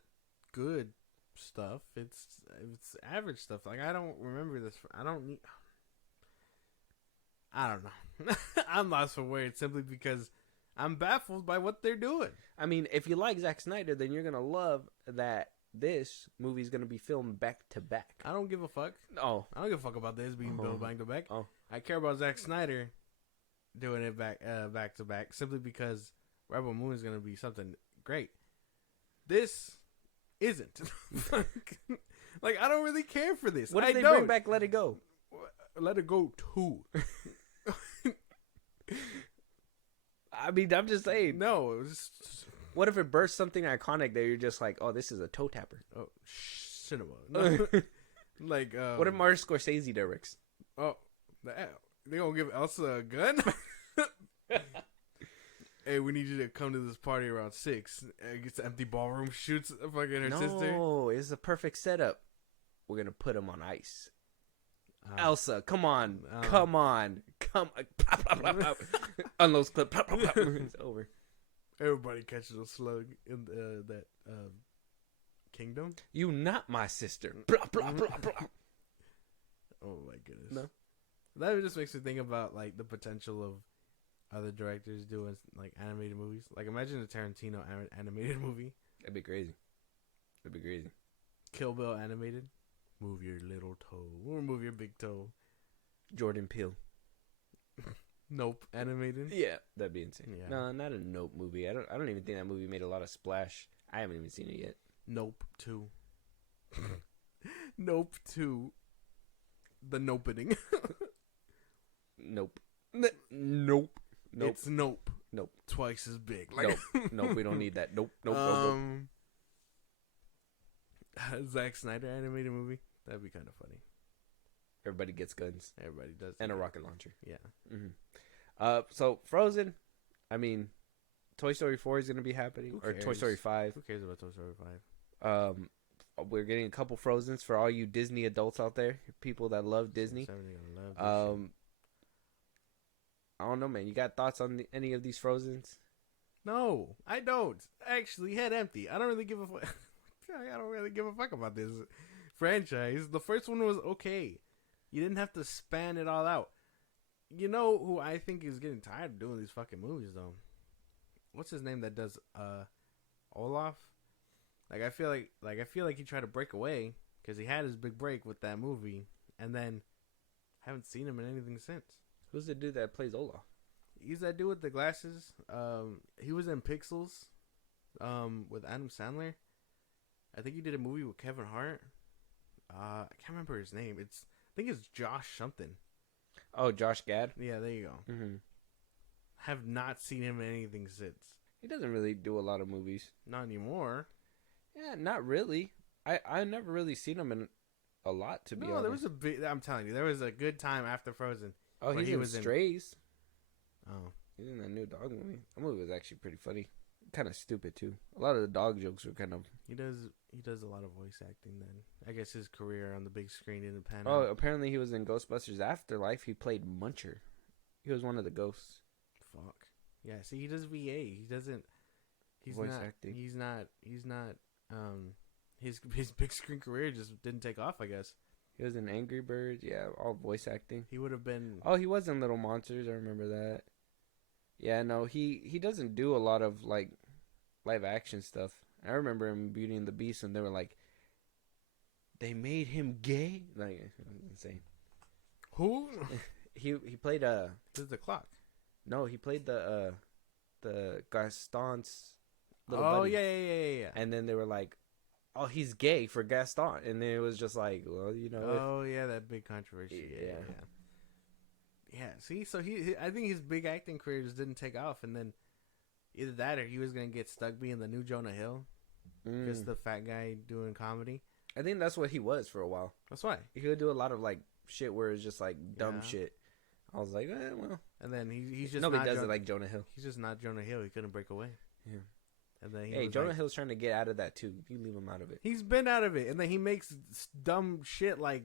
good stuff. It's average stuff. Like, I don't remember this. I don't know. I'm lost for words simply because I'm baffled by what they're doing. I mean, if you like Zack Snyder, then you're gonna love that this movie is gonna be filmed back to back. I don't give a fuck. Oh, I don't give a fuck about this being filmed back to back. Oh, I care about Zack Snyder doing it back to back simply because Rebel Moon is gonna be something great. This isn't. Like, I don't really care for this. What if they bring back Let It Go? Let It Go 2. I mean, I'm just saying. No, it was just... What if it bursts something iconic that you're just like, oh, this is a toe tapper? Oh, cinema. No. Like, what if Martin Scorsese directs? Oh, they gonna give Elsa a gun? Hey, we need you to come to this party around 6. Gets an empty ballroom, shoots fucking her sister. No, it's a perfect setup. We're gonna put him on ice. Elsa, come on. Unloads clip. It's over. Everybody catches a slug in that kingdom. You not my sister. Blah, blah, blah, blah. Oh my goodness. No. That just makes me think about like the potential of other directors doing like animated movies. Like, imagine a Tarantino animated movie. That'd be crazy. Kill Bill animated. Move your little toe or move your big toe. Jordan Peele. Nope, animated. Yeah, that'd be insane. Yeah. No, not a Nope movie. I don't even think that movie made a lot of splash. I haven't even seen it yet. Nope 2. Nope 2. The nopening. Nope. Nope. It's Nope. Nope. Twice as big. Like, Nope. We don't need that. Nope. Zack Snyder animated movie. That'd be kind of funny. Everybody gets guns. Everybody does. And a rocket launcher. Yeah. Mm-hmm. So Frozen. I mean, Toy Story 4 is going to be happening, or Toy Story 5. Who cares about Toy Story 5? We're getting a couple Frozens for all you Disney adults out there, people that love Disney. I don't know, man. You got thoughts on any of these Frozens? No, I don't. Actually, head empty. I don't really give a fuck. I don't really give a fuck about this franchise. The first one was okay. You didn't have to span it all out. You know who I think is getting tired of doing these fucking movies, though? what's his name that does Olaf? I feel like he tried to break away because he had his big break with that movie, and then haven't seen him in anything since. Who's the dude that plays Olaf? He's that dude with the glasses. He was in Pixels, with Adam Sandler. I think he did a movie with Kevin Hart. I can't remember his name. I think it's Josh something. Oh, Josh Gad. Yeah, there you go. Mm-hmm. Have not seen him in anything since. He doesn't really do a lot of movies. Not anymore. Yeah, not really. I never really seen him in a lot, to be honest. No, there was a big. I'm telling you, there was a good time after Frozen. Oh, he in was Strays. Oh, He's in that new dog movie. That movie was actually pretty funny. Kind of stupid too. A lot of the dog jokes were kind of. He does a lot of voice acting. Then I guess his career on the big screen didn't pan Oh, out. apparently he was in Ghostbusters Afterlife. He played Muncher. He was one of the ghosts. Fuck. Yeah. See, he does VA. He doesn't. He's Voice not. acting. He's not. His big screen career just didn't take off. I guess He was in Angry Birds. Yeah, all voice acting. he would have been. Oh, he was in Little Monsters. I remember that. Yeah, no, he doesn't do a lot of like live action stuff. I remember him in Beauty and the Beast, and they were like, they made him gay. Like, it was insane. Who? He played This is the clock. no, he played the Gaston's little Oh buddy. yeah. And then they were like, oh, he's gay for Gaston, and then it was just like, well, you know. Oh yeah, that big controversy. Yeah. Yeah. See, so I think his big acting career just didn't take off, and then either that or he was gonna get stuck being the new Jonah Hill, just the fat guy doing comedy. I think that's what he was for a while. That's why. He would do a lot of like shit where it's just like dumb Yeah. shit. I was like, well, And then he's just nobody not does it Jonah, like Jonah Hill. he's just not Jonah Hill. He couldn't break away. Yeah. And then Hey, Jonah Hill's trying to get out of that too. You leave him out of it. He's been out of it, and then he makes dumb shit like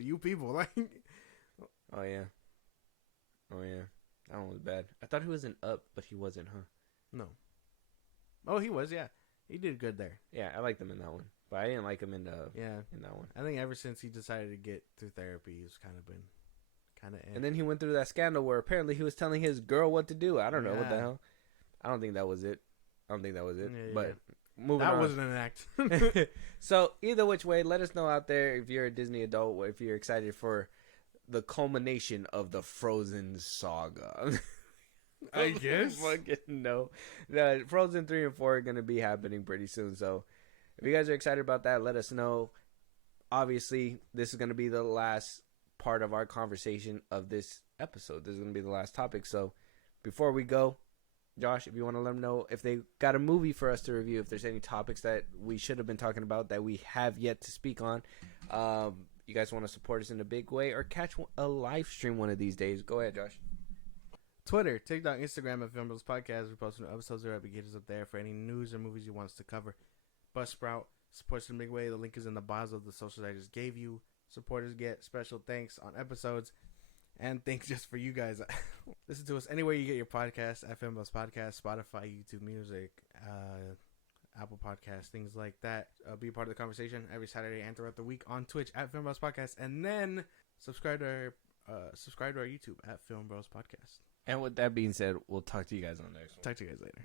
you people like. Oh yeah. That one was bad. I thought he was in Up, but he wasn't, huh? No. Oh, he was. Yeah, he did good there. Yeah, I liked him in that one, but I didn't like him in that one. I think ever since he decided to get through therapy, he's kind of been And then he went through that scandal where apparently he was telling his girl what to do. I don't know what the Yeah. hell. I don't think that was it. Yeah, But moving that on. wasn't an act. So either which way, let us know out there if you're a Disney adult, if you're excited for the culmination of the Frozen saga. I guess. Fucking no. The Frozen 3 and 4 are going to be happening pretty soon. So if you guys are excited about that, let us know. Obviously, this is going to be the last part of our conversation of this episode. This is going to be the last topic. So before we go, Josh, if you want to let them know if they got a movie for us to review, if there's any topics that we should have been talking about that we have yet to speak on, you guys want to support us in a big way or catch a live stream one of these days, go ahead, Josh. Twitter, TikTok, Instagram at FilmBros Podcast. We're posting new episodes or episodes up there for any news or movies you want us to cover. Buzzsprout supports in a big way. The link is in the bio of the socials I just gave you. Supporters get special thanks on episodes. And thanks just for you guys. Listen to us anywhere you get your podcasts. at FilmBros Podcast, Spotify, YouTube Music, Apple Podcasts, things like that. Be a part of the conversation every Saturday and throughout the week on Twitch at FilmBros Podcast. And then subscribe to our YouTube at FilmBros Podcast. And with that being said, we'll talk to you guys on the next one. Talk to you guys later.